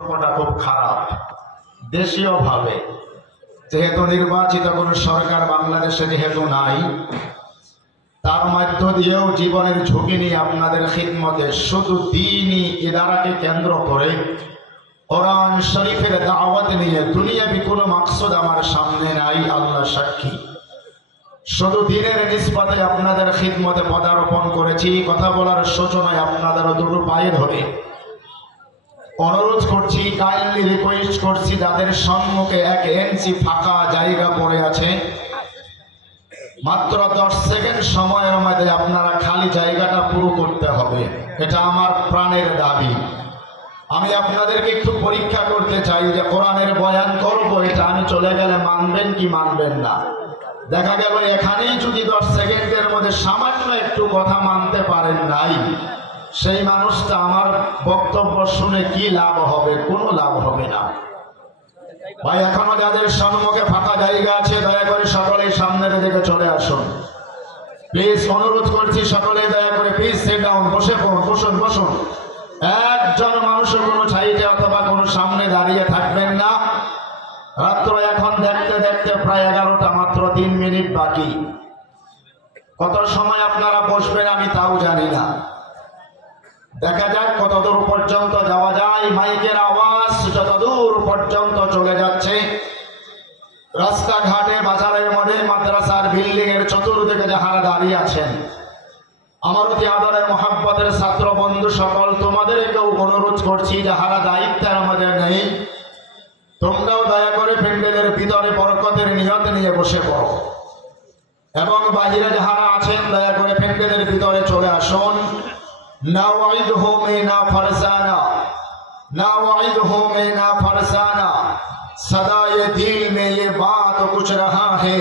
খুব খারাপ। দেশীয় ভাবে যেহেতু নির্বাচিত কোন সরকার বাংলাদেশে যেহেতু নাই, তার মধ্য দিয়েও জীবনের ঝুঁকি নিয়ে আপনাদের খিদমতে শুধু দ্বীনি ইদারাকে কেন্দ্র করে কোরআন শরীফের দাওয়াত নিয়ে দুনিয়াবি কোনো মাকসুদ আমার সামনে নাই, আল্লাহ সাক্ষী। শুধু দিনের নিসবতে আপনাদের খিদমতে পদার্পণ করেছি। কথা বলার সূচনায় আপনাদের দুটো পায়ে ধরে অনুরোধ করছি, কাইন্ডলি রিকোয়েস্ট করছি, যাদের সম্মুখে 1 ইঞ্চি ফাঁকা জায়গা পড়ে আছে, মাত্র 10 সেকেন্ড সময়ের মধ্যে আপনারা খালি জায়গাটা পুরো করতে হবে। এটা আমার প্রাণের দাবি। আমি আপনাদেরকে একটু পরীক্ষা করতে চাই যে কোরআনের বয়ান করব, এটা আমি চলে গেলে মানবেন কি মানবেন না। দেখা গেল এখানেই যদি 10 সেকেন্ডের মধ্যে সামান্য একটু কথা মানতে পারেন নাই, সেই মানুষটা আমার বক্তব্য শুনে কি লাভ হবে? কোনো লাভ হবে না। ভাই, এখনো যাদের সম্মুখে ফাঁকা জায়গা আছে, দয়া করে সকলেই সামনের দিকে চলে আসুন। প্লিজ অনুরোধ করছি, সকলে দয়া করে প্লিজ সিট ডাউন, বসে পড়ুন, বসুন বসুন। একজন মানুষও কোনো সাইডে অথবা কোনো সামনে দাঁড়িয়ে থাকবেন না। রাত্র এখন দেখতে দেখতে প্রায় 11টা, মাত্র 3 মিনিট বাকি। কত সময় আপনারা বসবেন আমি তাও জানি না। দেখা যাক কতদূর পর্যন্ত যাওয়া যায়। মাইকের আওয়াজ যতদূর পর্যন্ত চলে যাচ্ছে, রাস্তাঘাটে, বাজারের মধ্যে, মাদ্রাসার বিল্ডিং এর চতুর্দিকে যাহারা দাঁড়িয়ে আছেন, আমার অতি আদরের মহাব্বতের ছাত্র বন্ধু সকল, তোমাদেরকেও অনুরোধ করছি, যাহারা দায়িত্বের আমাদের নেই, তোমরাও দয়া করে প্যান্ডেলের ভিতরে বরকতের নিয়ত নিয়ে বসে পড়ো, এবং বাহিরে যাহারা আছেন দয়া করে প্যান্ডেলের ভিতরে চলে আসুন। नावाइदहु में ना फरसाना, नावाइदहु में ना फरसाना, सदा ये दिल में ये बात कुछ रहा है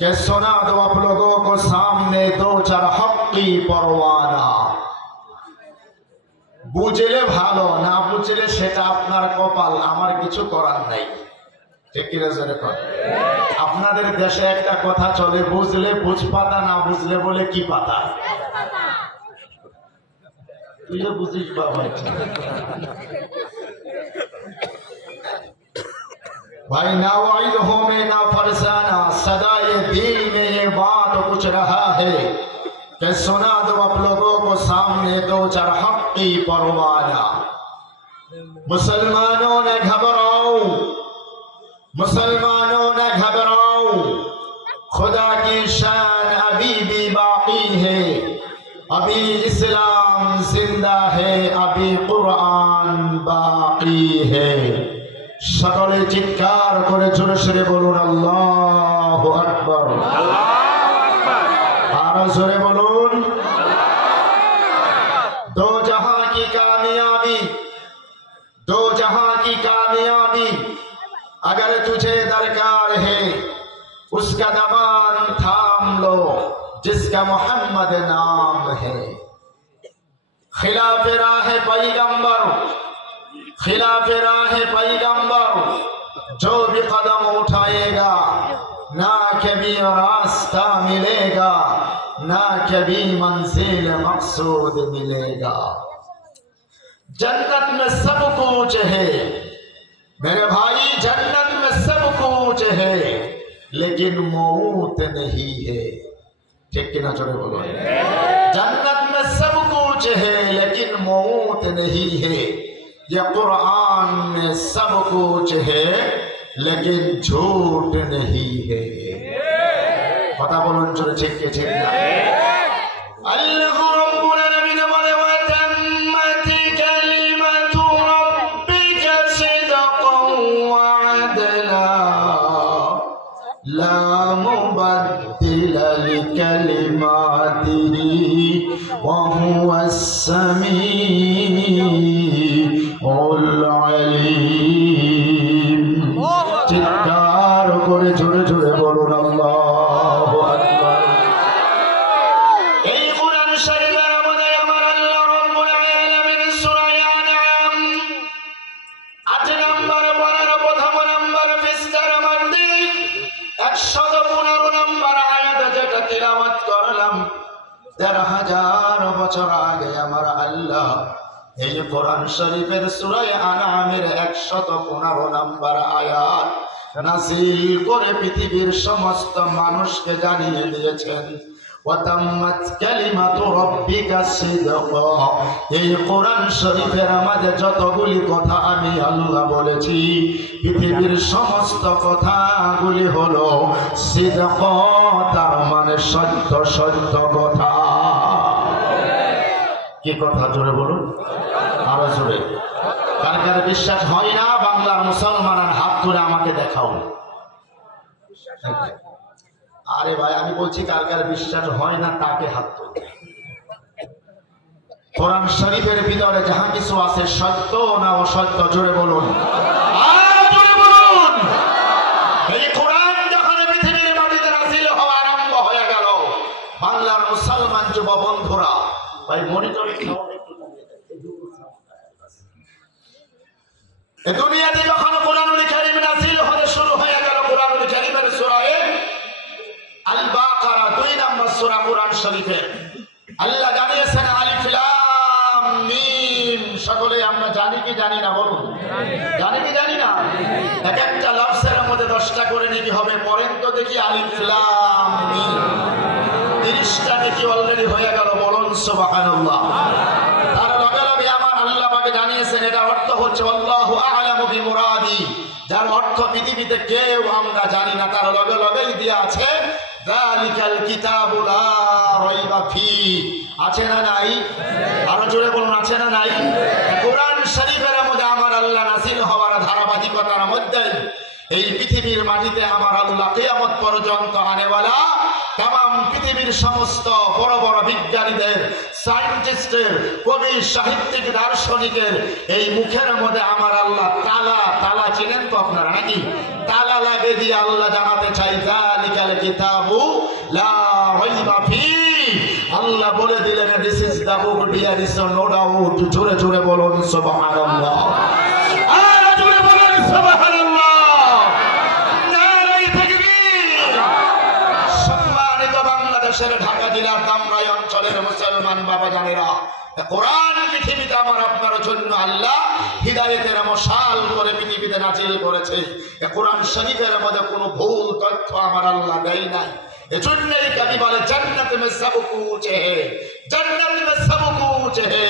कि सुना दो आप लोगों को सामने 2-4 हक्की परवाना। বুঝলে ভালো, না বুঝলে সেটা আপনার কপাল, আমার কিছু করার নাই। ঠিক কি রে? আপনাদের দেশে একটা কথা চলে, বুঝলে বুঝ পাতা, না বুঝলে বলে কি পাতা। তুই তো বুঝিস বাবা। भाई नावाइदहु में ना फरसाना, सदा ये दिल में ये बात कुछ रहा है कि सुना दो आप लोगों को सामने 2-4 हक्की परवाना। मुसलमानों ने घबराओ, मुसलमानों ने घबराओ, खुदा की शान अभी भी बाकी है, अभी इस्लाम जिंदा है, अभी कुरान बाकी है। সকলে চিৎকার করে জোরে সোরে বলুন আল্লাহু আকবার, আল্লাহু আকবার, আরো জোরে বলুন। दो जहां की कामयाबी, दो जहां की कामयाबी अगर तुझे दरकार है, उसका दबान थाम लो जिसका मोहम्मद नाम है। खिलाफ राह पैगंबर, खिलाफ राह पैगंबर जो भी कदम उठाएगा, ना कभी रास्ता मिलेगा, ना कभी मंजिल मकसूद मिलेगा। जन्नत में सब कुछ है मेरे भाई, जन्नत में सब कुछ है, लेकिन मौत नहीं है। ठीक कि ना? चले बोलो। जन्नत में सब कुछ है लेकिन मौत नहीं है। ये कुरान में सब कुछ है लेकिन झूठ नहीं है। पता बोलो चलो, ठीक के ठीक ना? अल्लाह रब्बुल आलमीन बोले वतम्मत कलिमतु रब्बिका सिदक़न व अदला, ला मुबद्दिल लिकलिमातिही व हुवस समीउल আলিম। চিৎকার করে জোরে জোরে বলুন আল্লাহু আকবার। এই কুরআন শরীফের মধ্যে আমার আল্লাহ রাব্বুল আলামিন সূরা আনআম 8 নম্বর 12 প্রথম নম্বর পৃষ্ঠার মধ্যে 115 নম্বর আয়াত যেটা তিলাওয়াত করলাম, 1000 বছর আগে আমার আল্লাহ এই কোরআন শরীফের সূরা আনআমের 115 নম্বর আয়াত নাযিল করে পৃথিবীর সমস্ত মানুষকে জানিয়ে দিয়েছেন ওয়াতাম্মাত কালিমাতু রাব্বিকা সিদকা। এই কোরআন শরীফের আমাদের যতগুলি কথা আমি আল্লাহ বলেছি, পৃথিবীর সমস্ত কথাগুলি হলো সিদকা, তার মানে সত্য সত্য কথা। কি কথা জোরে বলুন, আরো জোরে। কার কার বিশ্বাস হয় না বাংলার মুসলমান হাত তুলে আমাকে দেখাও। আরে ভাই আমি বলছি কার কার বিশ্বাস হয় না তাকে হাত তুলে। কোরআন শরীফের ভিতরে যাহা কিছু আছে সত্য না অসত্য জোরে বলুন, আরো জোরে বলুন। এই কোরআন যখন পৃথিবীর মাটিতে নাযিল হওয়া আরম্ভ হয়ে গেল, বাংলার মুসলমান যুব বন্ধুরা ভাই মনিটরিং সাউন্ড একটু কমিয়ে দেন। এই দুনিয়াতে যখন কোরআনুল কারীম নাযিল হতে শুরু হয়ে গেল, কোরআনুল কারীমের সূরা আল বাকারা 2 নম্বর সূরা কোরআন শরীফের আল্লাহ জানিয়েছেন আলিফ লাম মিম। সকলে আমরা জানি কি জানি না বলুন, জানি কি জানি না? এক একটা লফজের মধ্যে 10টা করে নাকি হবে, পড়েন তো দেখি আলিফ লাম মিম। 30টা নাকি অলরেডি হয়ে গেল, বলুন সুবহানাল্লাহ। তার লগে লগে আমার আল্লাহ পাকে জানিয়েছেন এটার অর্থ হচ্ছে আল্লাহু আ'লামু বিমুরাদি, যার অর্থ পৃথিবীতে কেউ আমরা জানি না, তার লগে লগেই দেয়া আছে যালিকাল কিতাবু লা রাইবা ফি। আছে না নাই? আরো জোরে বলুন, আছে না নাই? কোরআন শরীফের মধ্যে আমার আল্লাহ নাযিল হওয়ার ধারাবাহিকতার মধ্যে এই পৃথিবীর মাটিতে আমার আল্লাহ কিয়ামত পর্যন্ত আনেওয়ালা তাম পৃথিবীর সমস্ত বড় বড় বিজ্ঞানীদের, সায়েন্টিস্টের, কবি, সাহিত্যিক, দার্শনিকের এই মুখের মধ্যে আমার আল্লাহ তালা তালা চিনেন তো আপনারা নাকি? তালা লাগে দিয়ে আল্লাহ জানাতে চাই যালিকাল কিতাবু লা রাইবা ফি। আল্লাহ বলে দিলেন this is the book, there is no doubt. জোরে জোরে বলুন সুবহানাল্লাহ, আর জোরে বলুন সুবহানাল্লাহ। ঢাকা জেলার দামরাই অঞ্চলের মুসলমান বাবা জানেরা, কোরআন পৃথিবীতে আমার আপনার জন্য আল্লাহ হিদায়াতের মশাল করে পৃথিবীতে নাযিল করেছে। কোরআন শরীফের মধ্যে কোনো ভুল তথ্য আমার আল্লাহ দেয় নাই। এজন্যই কবি বলে জান্নাত মে সব কুছ হে, জান্নাত মে সব কুছ হে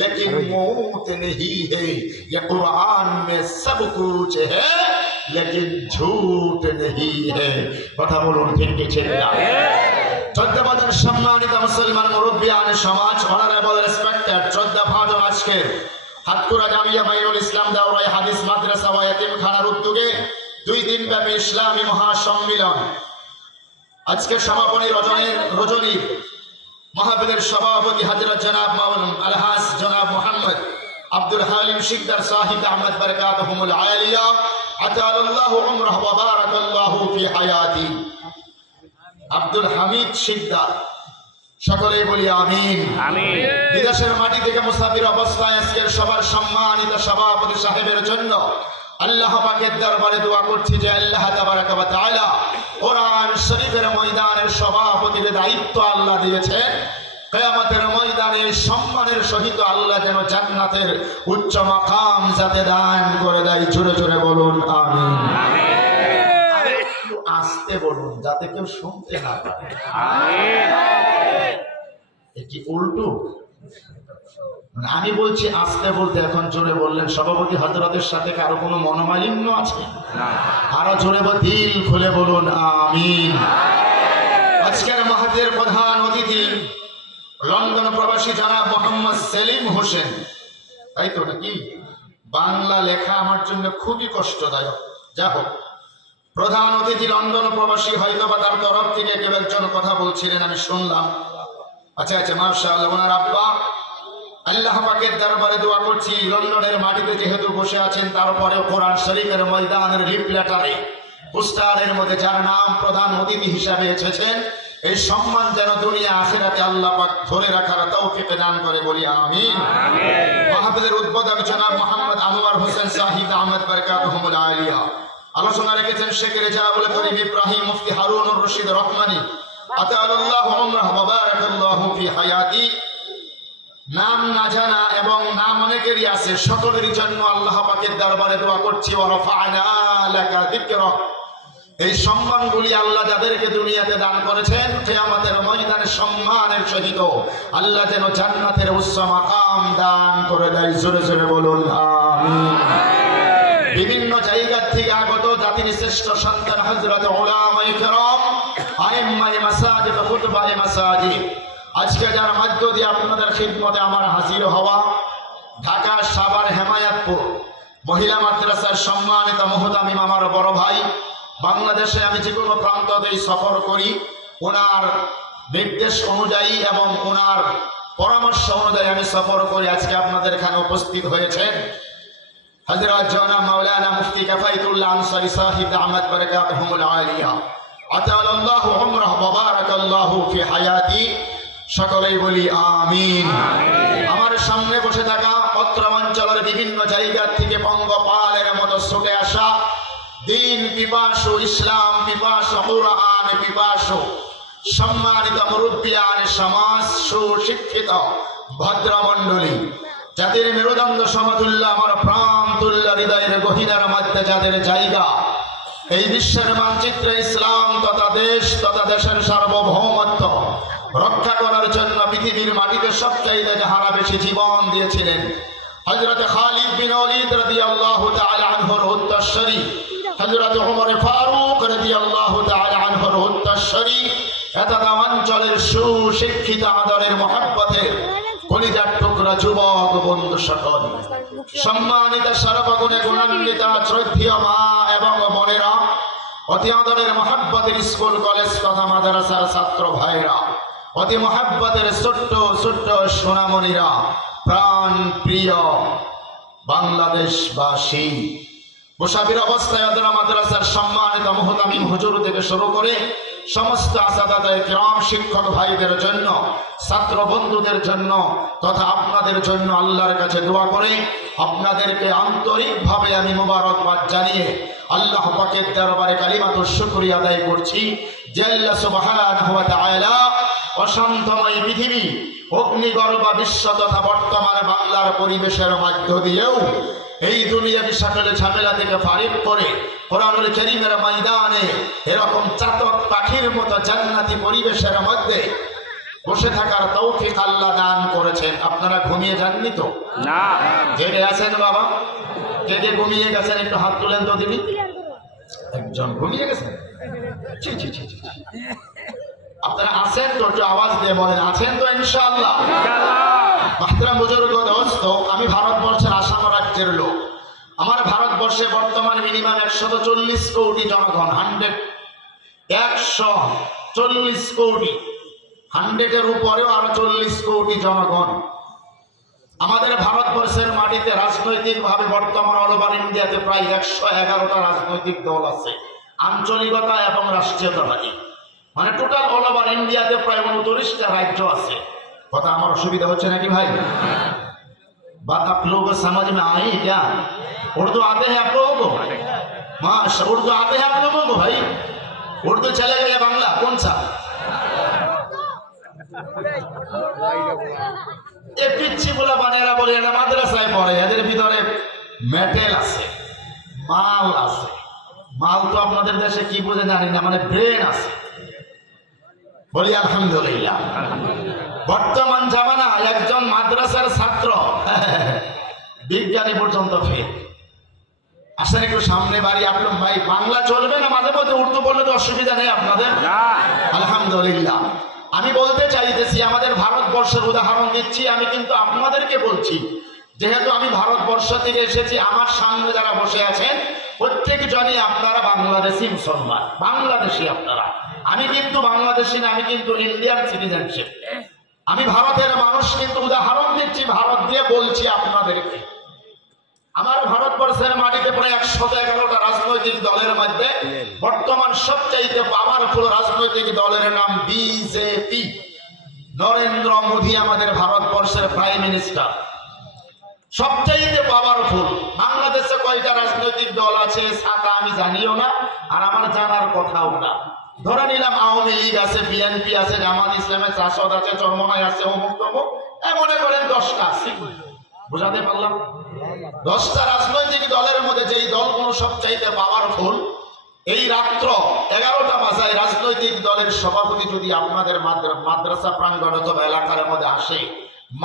লেকিন মৌত নেহি হে। ये कुरान में सब कुछ है लेकिन झूठ नहीं है। কথা বলুন ঠিক কি ঠিক না? শ্রদ্ধাভাজন সম্মানিত মুসলমান মুরব্বিয়ান সমাজ, অনারেবল রেসপেক্টেড শ্রদ্ধাভাজন, আজকে হাতকুরা জামিয়া বাইরুল ইসলাম দাওরাই হাদিস মাদ্রাসা ওয়া ইয়াতিমখানার উদ্যোগে 2 দিন ব্যাপী ইসলামী মহাসম্মেলন আজকে সমাপনী রজনী মাহফিলের সভাপতি হযরত জনাব মাওলানা আলহাজ জনাব মোহাম্মদ আব্দুল হালিম শিকদার সাহিব আহমদ বরকাতুহুমুল আলিয়া আতালাল্লাহু উমরাহু ওয়া বারাকাল্লাহু ফি হায়াতি আব্দুল হামিদ শিকদার। সকলেই বলি আমিন আমিন। বিদেশের মাটি থেকে মুসাফির অবস্থায় আজকের সবার সম্মানিত সভাপতি সাহেবের জন্য আল্লাহ পাকের দরবারে দোয়া করছি যে আল্লাহ তাবারাক ওয়া তাআলা কোরআন শরীফের ময়দানের সভাপতির দায়িত্ব আল্লাহ দিয়েছেন, কিয়ামতের ময়দানে সম্মানের সহিত আল্লাহ যেন জান্নাতের উচ্চ মাকাম যাতে দান করে দেয়। জোরে জোরে বলুন আমিন আমিন। আস্তে বলুন যাতে কেউ শুনতে না পারে। আমিন। কি উল্টো? আমি বলছি আস্তে বলতে, এখন জোরে বললেন। সভাপতি হযরতের সাথে কারো কোনো মনোমালিন্য আছে? আরো জোরে দিল খুলে বলুন আমিন। আজকের মাহফিলের প্রধান অতিথি লন্ডন প্রবাসী জনাব মোহাম্মদ সেলিম হোসেন, তাই তো নাকি? বাংলা লেখা আমার জন্য খুবই কষ্টদায়ক। যা হোক, প্রধান অতিথি লন্ডন প্রবাসী, হয়তো বা তার তরফ থেকে কেউ একজন কথা বলছিলেন আমি শুনলাম। আচ্ছা আচ্ছা, মাশাআল্লাহ। ওনার আব্বা, আল্লাহ পাকের দরবারে দোয়া করছি লন্ডনের মাটিতে যেহেতু বসে আছেন, তারপরেও কোরআন শরীফের ময়দানের লিফলেটারে পোস্টারের মধ্যে যার নাম প্রধান অতিথি হিসাবে এসেছেন, এই সম্মান যেন দুনিয়া আখিরাতে আল্লাহ পাক ধরে রাখার তৌফিক দান করে, বলি আমিন আমিন। মাহফিলের উদ্বোধক জনাব মোহাম্মদ আনোয়ার হোসেন সাহিব আহমদ বরকাতুহুমুল আলিয়া। আলোচনা রেখেছেন শেখ রেজাউল করিম ইব্রাহিম মুফতি হারুনুর রশিদ রহমানী আতালাল্লাহু উমরাহু ওয়া বারাকাল্লাহু ফি হায়াতি। নাম না জানা এবং নাম অনেকেরই আছে, সকলের জন্য আল্লাহ পাকের দরবারে দোয়া করছি, ওয়া রাফা'না লাকা যিকরাক। এই সম্মানগুলি আল্লাহ যাদেরকে দুনিয়াতে দান করেছেন, কিয়ামতের ময়দানে সম্মানের সহিত আল্লাহ যেন জান্নাতের উচ্চ মাকাম দান করে দেয়। জোরে জোরে বলুন আমিন। বিভিন্ন জায়গা থেকে আগত জাতির শ্রেষ্ঠ সন্তান হযরত উলামায়ে কেরাম, আইম্মায়ে মাসাজিদ, খুতবায়ে মাসাজিদ, আজকে যার মধ্য দিয়ে আপনাদের খিদমতে আমার হাজির হওয়া ঢাকা সাভার হেমায়াতপুর মহিলা মাদ্রাসার সম্মানিত মুহতামিম আমার বড় ভাই, বাংলাদেশে আমি যে কোনো প্রান্ততেই সফর করি ওনার নির্দেশ অনুযায়ী এবং ওনার পরামর্শ অনুযায়ী আমি সফর করি। আজকে আপনাদের এখানে উপস্থিত হয়েছেন হযরত জনাব মাওলানা মুফতি কাফায়েতুল্লাহ আনসারী সাহিব দামাত বারাকাতুহুমুল আলিয়া, আতালাল্লাহু উমরাহ ওয়া বারাকাল্লাহু ফি হায়াতি। সকলেই বলি আমিন। আমার সামনে বসে থাকা অত্র অঞ্চলের বিভিন্ন জায়গা থেকে পঙ্গপালের মতো ছুটে আসা দিন পিপাসু, ইসলাম পিপাসু, কুরআন পিপাসু সম্মানিত মুরব্বিয়ান সমাজ, সুশিক্ষিত ভদ্রমণ্ডলী, যাদের মেরুদণ্ড সমতুল্য আমার প্রাণ তুল্য হৃদয়ের গহীনের মধ্যে যাদের জায়গা, এই বিশ্বের মানচিত্রে ইসলাম তথা দেশ তথা দেশের সার্বভৌমত্ব রক্ষা করার জন্য পৃথিবীর মাটিতে সবচাইতে যাহারা বেশি জীবন দিয়েছিলেন, হযরত খালিদ বিন ওয়ালিদ রাদিয়াল্লাহু তাআলা আনহুর উত্তরসূরি, হযরত ওমর ফারুক রাদিয়াল্লাহু তাআলা আনহুর উত্তরসূরি, এতটা অঞ্চলের সুশিক্ষিত আদরের মহব্বতের কলিজার টুকরা যুবক বন্ধু সকল, সম্মানিত সর্বগুণে গুণান্বিত শ্রদ্ধেয় মা এবং বোনেরা, অতি আদরের মহব্বতের স্কুল কলেজ তথা মাদ্রাসার ছাত্র ভাইরা, অতি মহব্বতের ছোট্ট ছোট্ট সোনামণিরা, প্রাণ প্রিয় বাংলাদেশবাসী, মুসাফির অবস্থায় আদরা মাদ্রাসার সম্মানিত মুহতামিম হুজুর থেকে শুরু করে সমস্ত আসাদায়ে কিরাম, শিক্ষক ভাইদের জন্য, ছাত্র বন্ধুদের জন্য তথা আপনাদের জন্য আল্লাহর কাছে দোয়া করে আপনাদেরকে আন্তরিকভাবে আমি মোবারকবাদ জানিয়ে আল্লাহ পাকের দরবারে কালিমাতুশ শুকরিয়া আদায় করছি যে আল্লাহ সুবহানাহু ওয়া তাআলা অশান্তময় পৃথিবী, অগ্নিগর্ভ বিশ্ব তথা বর্তমানে বাংলার পরিবেশের মধ্য দিয়েও এই দুনিয়াবি সকল ঝামেলা থেকে ফারিক করে কোরআনুল কারীমের ময়দানে এরকম চাতক পাখির মতো জান্নাতি পরিবেশের মধ্যে বসে থাকার তৌফিক আল্লাহ দান করেছেন। আপনারা ঘুমিয়ে যাননি তো? না। জেগে আছেন বাবা? কে কে ঘুমিয়ে গেছেন একটু হাত তুলেন তো দিদি। একজন ঘুমিয়ে গেছেন? ছি ছি ছি ছি। আপনারা আছেন তো? একটু আওয়াজ দিয়ে বলেন আছেন তো ইনশাআল্লাহ। মাহতারাম বুজুর্গ দোস্ত, আমি ভারতবর্ষের আসাম রাজ্যের লোক। আমার ভারতবর্ষে বর্তমান মিনিমাম 140 কোটি জনগণ, 140 কোটি, 100-এর উপরেও আরো 40 কোটি জনগণ। আমাদের ভারতবর্ষের মাটিতে রাজনৈতিক ভাবে বর্তমান অল ওভার ইন্ডিয়াতে প্রায় 111টা রাজনৈতিক দল আছে, আঞ্চলিকতা এবং রাষ্ট্রীয়তাবাদী, মানে টোটাল অল ওভার ইন্ডিয়াতে প্রায় 29টা রাজ্য আছে। কথা আমার অসুবিধা হচ্ছে নাকি ভাই? बात आप लोगों को समझ में आई क्या? उर्दू आते हैं आप लोगों को? माशा, उर्दू आते हैं आप लोगों को भाई? उर्दू चलेगा या बांग्ला, कौन सा? ये पिच्छी बोला बानेरा बोले ना মাদ্রাসায় পড়ে, এদের ভিতরে মেটেল আছে, মাল আছে। মাল তো আপনাদের দেশে কি বোঝে জানি না, মানে ব্রেন আছে। বলি আলহামদুলিল্লাহ। বর্তমান জামানা একজন মাদ্রাসার ছাত্র বিজ্ঞানী পর্যন্ত ফেল। আসেন একটু সামনে বাড়ি। আপনার ভাই বাংলা চলবে না? মাঝে মধ্যে উর্দু বললে তো অসুবিধা নেই আপনাদের? আলহামদুলিল্লাহ। আমি বলতে চাইতেছি, আমাদের ভারতবর্ষের উদাহরণ দিচ্ছি আমি, কিন্তু আপনাদেরকে বলছি যেহেতু আমি ভারতবর্ষ থেকে এসেছি, আমার সামনে যারা বসে আছেন প্রত্যেকজনই আপনারা বাংলাদেশি মুসলমান, বাংলাদেশি আপনারা। আমি কিন্তু বাংলাদেশি না, আমি কিন্তু ইন্ডিয়ান সিটিজেনশিপ। আমি ভারতের মানুষ, কিন্তু উদাহরণ দিচ্ছি ভারত দিয়ে বলছি আপনাদেরকে। আমার ভারতবর্ষের মাটিতে প্রায় 111টা রাজনৈতিক দলের মধ্যে বর্তমান সবচাইতে পাওয়ারফুল রাজনৈতিক দলের নাম বিজেপি। নরেন্দ্র মোদী আমাদের ভারতবর্ষের প্রাইম মিনিস্টার, সবচাইতে পাওয়ারফুল। বাংলাদেশে কয়টা রাজনৈতিক দল আছে সাতা আমি জানিও না, আর আমার জানার কথাও না। ধরে নিলাম আওয়ামী লীগ আছে, বিএনপি আছে, জামাত ইসলামের চাষদ আছে, চরমনাই আছে, অমুক তমুক, মনে করেন 10টা আছে, বুঝাতে পারলাম? 10টা রাজনৈতিক দলের মধ্যে যেই দলগুলো সবচাইতে পাওয়ারফুল, এই রাত্র 11টা বাজায় রাজনৈতিক দলের সভাপতি যদি আপনাদের মাদ্রাসা প্রাঙ্গণ অথবা এলাকার মধ্যে আসে,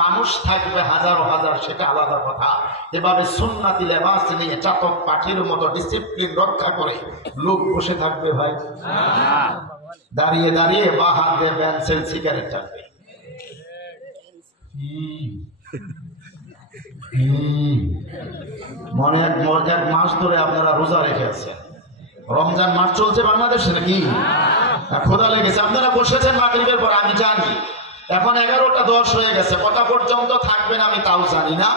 মানুষ থাকবে হাজারো হাজার, সেটা আলাদা কথা। এভাবে সুন্নাতি লেবাস নিয়ে চাতক পাখির মতো ডিসিপ্লিন রক্ষা করে লোক বসে থাকবে ভাই? দাঁড়িয়ে দাঁড়িয়ে বা হাত দিয়ে পেন্সিল সিগারেট টানবে। মনে এক মাস ধরে আপনারা রোজা রেখে আছেন, রমজান মাস চলছে বাংলাদেশে নাকি? খোদা লেগেছে, আপনারা বসেছেন মাগরিবের পর, আমি জানি এখন 11টা 10 হয়ে গেছে, কটা পর্যন্ত থাকবেন আমি তাও জানি না।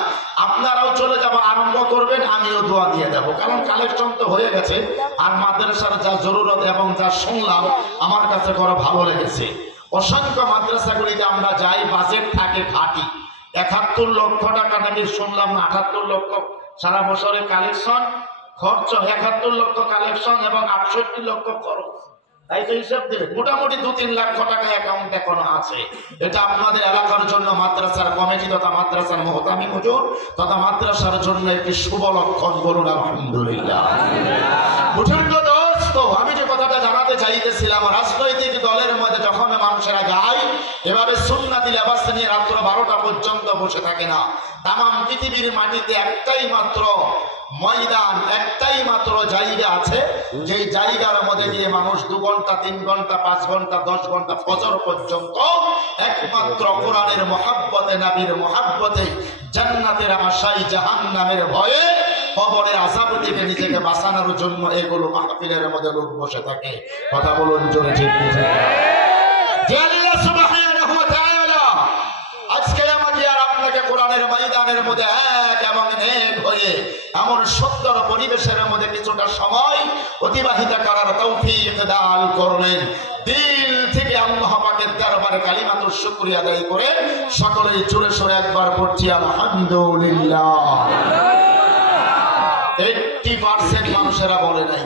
আপনারাও চলে যাব, আরম্ভ করবেন, আমিও দোয়া দিয়ে দেবো, কারণ কালেকশন তো হয়ে গেছে। আর মাদ্রাসার যা জরুরত এবং যা শুনলাম আমার কাছে বড় ভালো লেগেছে। অসংখ্য মাদ্রাসাগুলিতে আমরা যাই, বাজেট থাকে ঘাটি 71 লক্ষ টাকা নাকি শুনলাম, 78 লক্ষ সারা বছরে কালেকশন খরচ, 71 লক্ষ কালেকশন এবং 68 লক্ষ খরচ। তাই তো হিসাব দিলে মোটামুটি 2-3 লক্ষ টাকা অ্যাকাউন্ট এখনো আছে। এটা আপনাদের এলাকার জন্য, মাদ্রাসার কমিটি তথা মাদ্রাসার মুহতামিম হুজুর তথা মাদ্রাসার জন্য একটি শুভ লক্ষণ। বলুন আলহামদুলিল্লাহ। আমি যে কথাটা জানাতে চাইতেছিলাম, রাজনৈতিক দলের মধ্যে যখন মানুষেরা যায় এভাবে সুন্নাতি লেবাস নিয়ে রাত্র 12টা পর্যন্ত বসে থাকে না। তামাম পৃথিবীর মাটিতে একটাই মাত্র ময়দান, একটাই মাত্র জায়গা আছে, যেই জায়গার মধ্যে গিয়ে মানুষ 2 ঘন্টা 3 ঘন্টা 5 ঘন্টা 10 ঘন্টা ফজর পর্যন্ত একমাত্র কোরআনের মহাব্বতে, নবীর মহাব্বতে, জান্নাতের আশায়, জাহান্নামের ভয়ে, কবরের আযাব থেকে নিজেকে বাঁচানোর জন্য এগুলো মাহফিলের মধ্যে লোক বসে থাকে। কথা বলুন জোরে, ঠিক ঠিক। যে আল্লাহ সুবহানাহু ওয়া তাআলা আজকে আমাকে আর আপনাকে কোরআনের ময়দানের মধ্যে এক এবং এক হয়ে এমন সুন্দর পরিবেশের মধ্যে কিছুটা সময় অতিবাহিত করার তৌফিক দান করলেন। দিল থেকে আল্লাহ পাকের দরবারে কালিমাতুর শুকরিয়া আদায় করে সকলেই জোরে সোরে একবার পড়ছি আলহামদুলিল্লাহ। 80% মানুষেরা বলে নাই,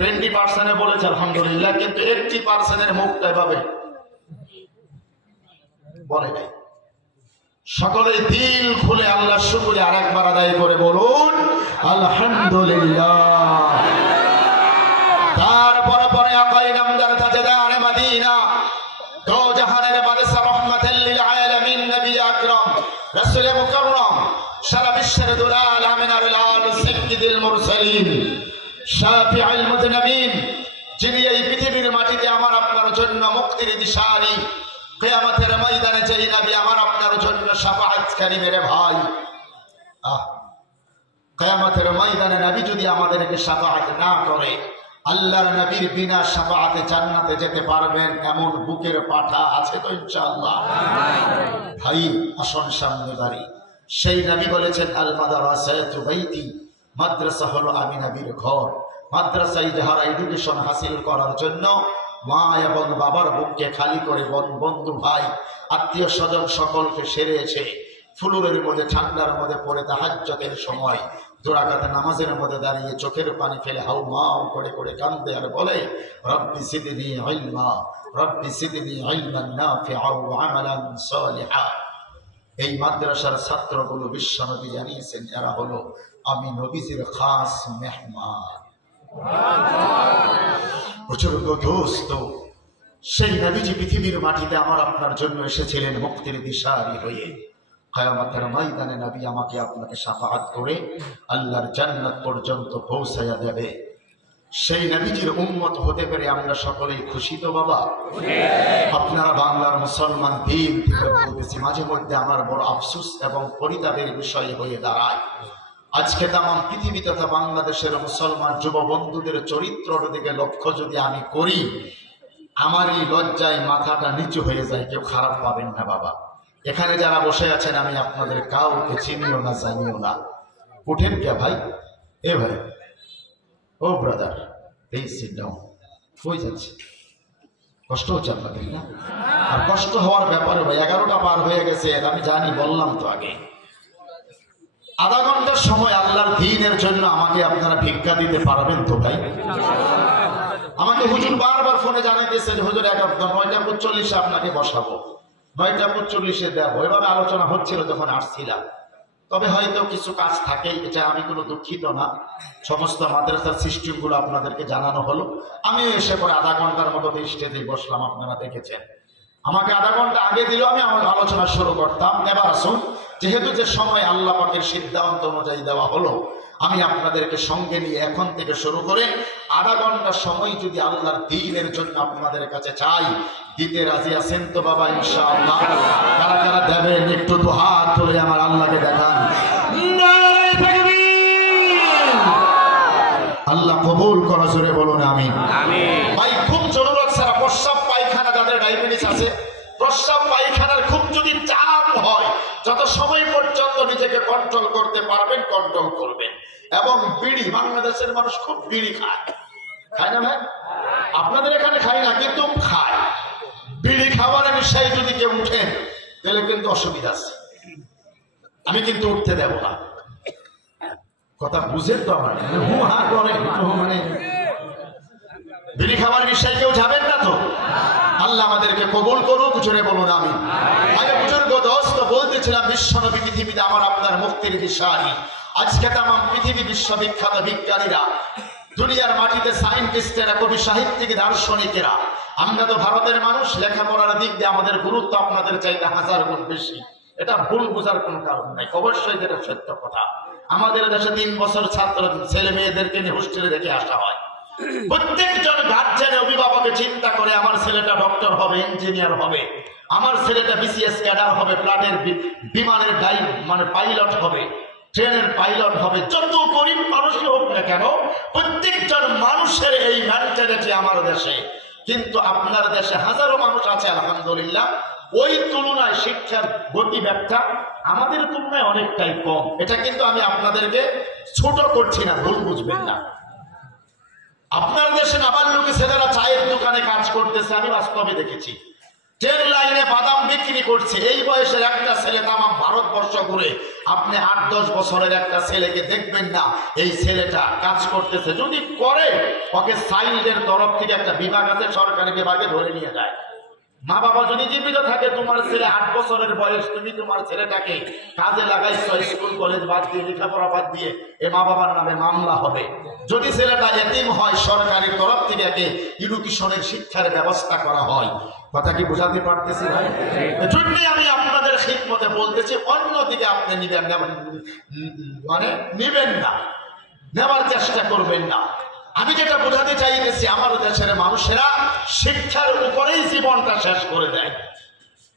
20% বলেছে আলহামদুলিল্লাহ, কিন্তু 80% মুখটা এভাবে বলে নাই। সকলে দিল খুলে আল্লাহ শুকরিয়া আরেকবার আদায় করে বলুন আলহামদুলিল্লাহ। তারপরে পরে আকাই নামদার তাজদার মদিনা, দো জাহানের বাদশা রহমাতুল লিল আলামিন, নবী আকরাম রাসূল মুকাররম, সারা বিশ্বের দুলাল আমিনার লাল সাইয়্যিদুল মুরসালিন, শাফিউল মুযনিবিন, যিনি এই পৃথিবীর মাটিতে আমার আপনার জন্য মুক্তির দিশারি, কিয়ামতের ময়দানে যেই নবী আমার আপনার জন্য শাফাআতকারী। মেরে ভাই, কিয়ামতের ময়দানে নবী যদি আমাদেরকে শাফাআত না করে, আল্লাহর নবীর বিনা শাফাআতে জান্নাতে যেতে পারবেন এমন বুকের পাঠা আছে তো ইনশাআল্লাহ? ভাই আসন সামনে বাড়ি। সেই নবী বলেছেন আল মাদ্রাসাতু বাইতি, মাদ্রাসা হলো আমি নবীর ঘর। মাদ্রাসায় যারা এডুকেশন হাসিল করার জন্য মা এবং বাবার বুককে খালি করে বন্ধু ভাই আত্মীয় স্বজন সকলকে সেরেছে, ফুলুরের মধ্যে ঠান্ডার মধ্যে পড়ে তাহাজ্জুদের সময় 2 রাকাত নামাজের মধ্যে দাঁড়িয়ে চোখের পানি ফেলে হাউ মাউ করে করে কান্দে আর বলে রব্বি জিদনি ইলমা, রব্বি জিদনি ইলমান নাফিআ ওয়া আমালান সালিহা। এই মাদ্রাসার ছাত্রগুলো বিশ্বনবী জানিয়েছেন এরা হলো আমি নবীজির খাস মেহমান। বুজুর্গ দোস্ত, সেই নবীজি পৃথিবীর মাটিতে আমার আপনার জন্য এসেছিলেন মুক্তির দিশারি হয়ে। কিয়ামতের ময়দানে নবী আমাকে আপনাকে শাফাআত করে আল্লাহর জান্নাত পর্যন্ত পৌঁছায়া দেবে। সেই নবীজির উম্মত হতে পেরে আমরা সকলেই খুশি তো বাবা? আপনারা বাংলার মুসলমান দিন থেকে বলতেছি, মাঝে মধ্যে আমার বড় আফসোস এবং পরিতাপের বিষয় হয়ে দাঁড়ায় আজকে তামাম পৃথিবী তথা বাংলাদেশের মুসলমান যুব বন্ধুদের চরিত্রের দিকে লক্ষ্য যদি আমি করি, আমার এই লজ্জায় মাথাটা নিচু হয়ে যায়। কেউ খারাপ পাবেন না বাবা। এখানে যারা বসে আছেন আমি আপনাদের কাউকে চিনিও না জানিও না। উঠেন কে ভাই? এ ভাই, ও ব্রাদার, প্লিজ সিট ডাউন। কই যাচ্ছে? কষ্ট হচ্ছে আপনাদের না? আর কষ্ট হওয়ার ব্যাপারে ভাই 11টা পার হয়ে গেছে, আমি জানি, বললাম তো আগে। আধা ঘন্টার সময় আল্লাহর দ্বীনের জন্য আমাকে আপনারা ভিক্ষা দিতে পারবেন তো ভাই? আমাকে হুজুর বারবার ফোনে জানাইতেছে যে হুজুর 9:45 আপনাকে বসাবো, 9:45 দেবো, এভাবে আলোচনা হচ্ছিল যখন আসছিলাম। তবে হয়তো কিছু কাজ থাকে, এটা আমি কোনো দুঃখিত না। সমস্ত মাদ্রাসার সিস্টেমগুলো আপনাদেরকে জানানো হলো। আমি এসে পরে আধা ঘন্টার মতো স্টেজে বসলাম, আপনারা দেখেছেন। আমাকে আধা ঘন্টা আগে দিল, আমি আমার আলোচনা শুরু করতাম। এবার আসুন, যেহেতু যে সময় আল্লাহ পাকের সিদ্ধান্ত অনুযায়ী দেওয়া হলো, আমি আপনাদেরকে সঙ্গে নিয়ে এখন থেকে শুরু করে আধা ঘন্টা সময় যদি আল্লাহর দ্বীনের জন্য আপনাদের কাছে চাই, দিতে রাজি আছেন তো বাবা? ইনশাআল্লাহ। কারা কারা দেবেন একটু তো হাত তুলে আমার আল্লাহকে দেখান। আল্লাহ কবুল করা, জোরে বলুন আমিন। ভাই খুব জরুরত ছাড়া প্রস্রাব পায়খানা, যাদের ডায়াবেটিস আছে, প্রস্রাব পায়খানার খুব যদি চাপ হয়, যত সময় পর্যন্ত নিজেকে কন্ট্রোল করতে পারবেন কন্ট্রোল করবেন। এবং বিড়ি, বাংলাদেশের মানুষ খুব বিড়ি খায়, খায় না ভাই? আপনাদের এখানে খায় না, কিন্তু খায়। বিড়ি খাবারের বিষয়ে যদি কেউ উঠেন তাহলে কিন্তু অসুবিধা আছে, আমি কিন্তু উঠতে দেব না। কথা বুঝেন তো? আমার মানে বিড়ি খাবার বিষয়ে কেউ যাবেন না তো? আল্লাহ আমাদেরকে কবুল করুক, জোরে বলুন আমিন। আগে বুজুর্গ দোস্ত বলতেছিলাম, বিশ্বনবী পৃথিবীতে আমার আপনার মুক্তির দিশারি। আজকে তাম পৃথিবী বিশ্ববিখ্যাত বিজ্ঞানীরা, দুনিয়ার মাটিতে সায়েন্টিস্টেরা, কবি সাহিত্যিক, দার্শনিকেরা, আমরা তো ভারতের মানুষ, লেখাপড়ার দিক দিয়ে আমাদের গুরুত্ব আপনাদের চাইতে 1000 গুণ বেশি। এটা ভুল বোঝার কোনো কারণ নাই, অবশ্যই যেটা সত্য কথা। আমাদের দেশে 3 বছর ছাত্র ছেলে মেয়েদেরকে নিয়ে হোস্টেলে রেখে আসা হয়। প্রত্যেকজন গার্জেন, অভিভাবকে চিন্তা করে আমার ছেলেটা ডক্টর হবে, ইঞ্জিনিয়ার হবে, আমার ছেলেটা বিসিএস ক্যাডার হবে, প্লাটের বিমানের পাইলট হবে, ট্রেনের পাইলট হবে। যত গরিব মানুষই হোক না কেন, প্রত্যেকজন মানুষের এই মেন্টালিটি আমার দেশে। কিন্তু আপনার দেশে হাজারো মানুষ আছে আলহামদুলিল্লাহ, ওই তুলনায় শিক্ষার গতি ব্যাখ্যা আমাদের তুলনায় অনেকটাই কম। এটা কিন্তু আমি আপনাদেরকে ছোট করছি না, ভুল বুঝবেন না। আপনার দেশে নাবালক ছেলেরা চায়ের দোকানে কাজ করতেছে, আমি বাস্তবে দেখেছি। ট্রেন লাইনে বাদাম বিক্রি করছে। এই বয়সের একটা ছেলে তামাম ভারতবর্ষ ঘুরে, আপনি 8-10 বছরের একটা ছেলেকে দেখবেন না এই ছেলেটা কাজ করতেছে। যদি করে, ওকে চাইল্ডের তরফ থেকে একটা বিভাগ আছে, সরকারি বিভাগে ধরে নিয়ে যায়। মা বাবা যদি জীবিত থাকে, তোমার ছেলে 8 বছরের বয়স, তুমি তোমার ছেলেটাকে কাজে লাগাইছো, স্কুল কলেজ বাদ দিয়ে, লেখাপড়া বাদ দিয়ে, এ মা বাবার নামে মামলা হবে। যদি ছেলেটা এতিম হয়, সরকারের তরফ থেকে একে এডুকেশনের শিক্ষার ব্যবস্থা করা হয়। কথা কি বোঝাতে পারতেছি ভাই? এজন্যই আমি আপনাদের খিদমতে বলতেছি, অন্যদিকে আপনি নিবেন না, নেওয়ার চেষ্টা করবেন না। আমি যেটা বোঝাতে চাইতেছি, আমার দেশের মানুষেরা শিক্ষার উপরেই জীবনটা শেষ করে দেয়।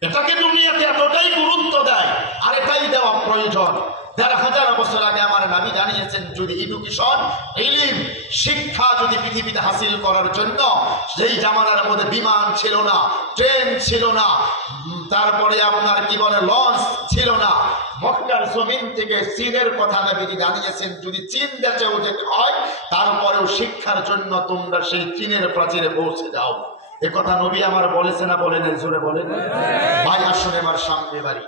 এটাকে দুনিয়াতে এতটাই গুরুত্ব দেয়, আর এটাই দেওয়া প্রয়োজন। 1000 বছর আগে আমার নবী জানিয়েছেন, যদি এডুকেশন, ইলম, শিক্ষা যদি পৃথিবীতে হাসিল করার জন্য, যেই জামানার মধ্যে বিমান ছিল না, ট্রেন ছিল না, তারপরে আপনার কি বলে লঞ্চ ছিল না, মক্কার জমিন থেকে চীনের কথা নবী জানিয়েছেন, যদি চীন দেশেও যেতে হয়, তারপরেও শিক্ষার জন্য তোমরা সেই চীনের প্রাচীরে পৌঁছে যাও। এ কথা নবী আমার বলেছে না বলেন? জোরে বলেন ভাই। আসুন এবার সামনে বাড়ি।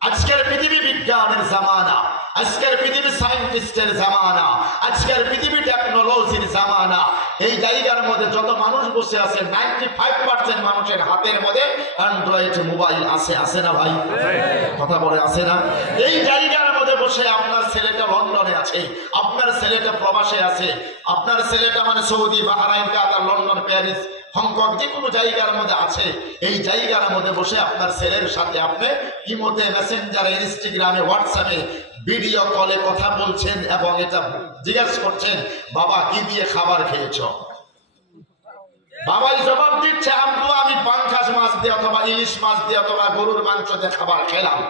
আজকের পৃথিবী বিজ্ঞানের জামানা, আজকের পৃথিবী সায়েন্টিস্টের জামানা, আজকের পৃথিবী টেকনোলজির জামানা। এই জায়গার মধ্যে যত মানুষ বসে আছে, 95% মানুষের হাতের মধ্যে অ্যান্ড্রয়েড মোবাইল আছে, আছে না ভাই? কথা বলে আছে না? এই জায়গার মধ্যে বসে আপনার ছেলেটা লন্ডনে আছে, আপনার ছেলেটা প্রবাসে আছে, আপনার ছেলেটা সৌদি, বাহরাইন, কাতার, লন্ডন, প্যারিস, হংকং, যে কোনো জায়গার মধ্যে আছে। এই জায়গার মধ্যে বসে আপনার ছেলের সাথে আপনি ইমোতে, মেসেঞ্জারে, ইনস্টাগ্রামে, হোয়াটসঅ্যাপে ভিডিও কলে কথা বলছেন এবং এটা জিজ্ঞাসা করছেন, বাবা কি দিয়ে খাবার খেয়েছ? বাবাই জবাব দিচ্ছে, আব্বু আমি পাঙ্খাস মাছ দিয়ে অথবা ইলিশ মাছ দিয়ে অথবা গরুর মাংস দিয়ে খাবার খেলাম।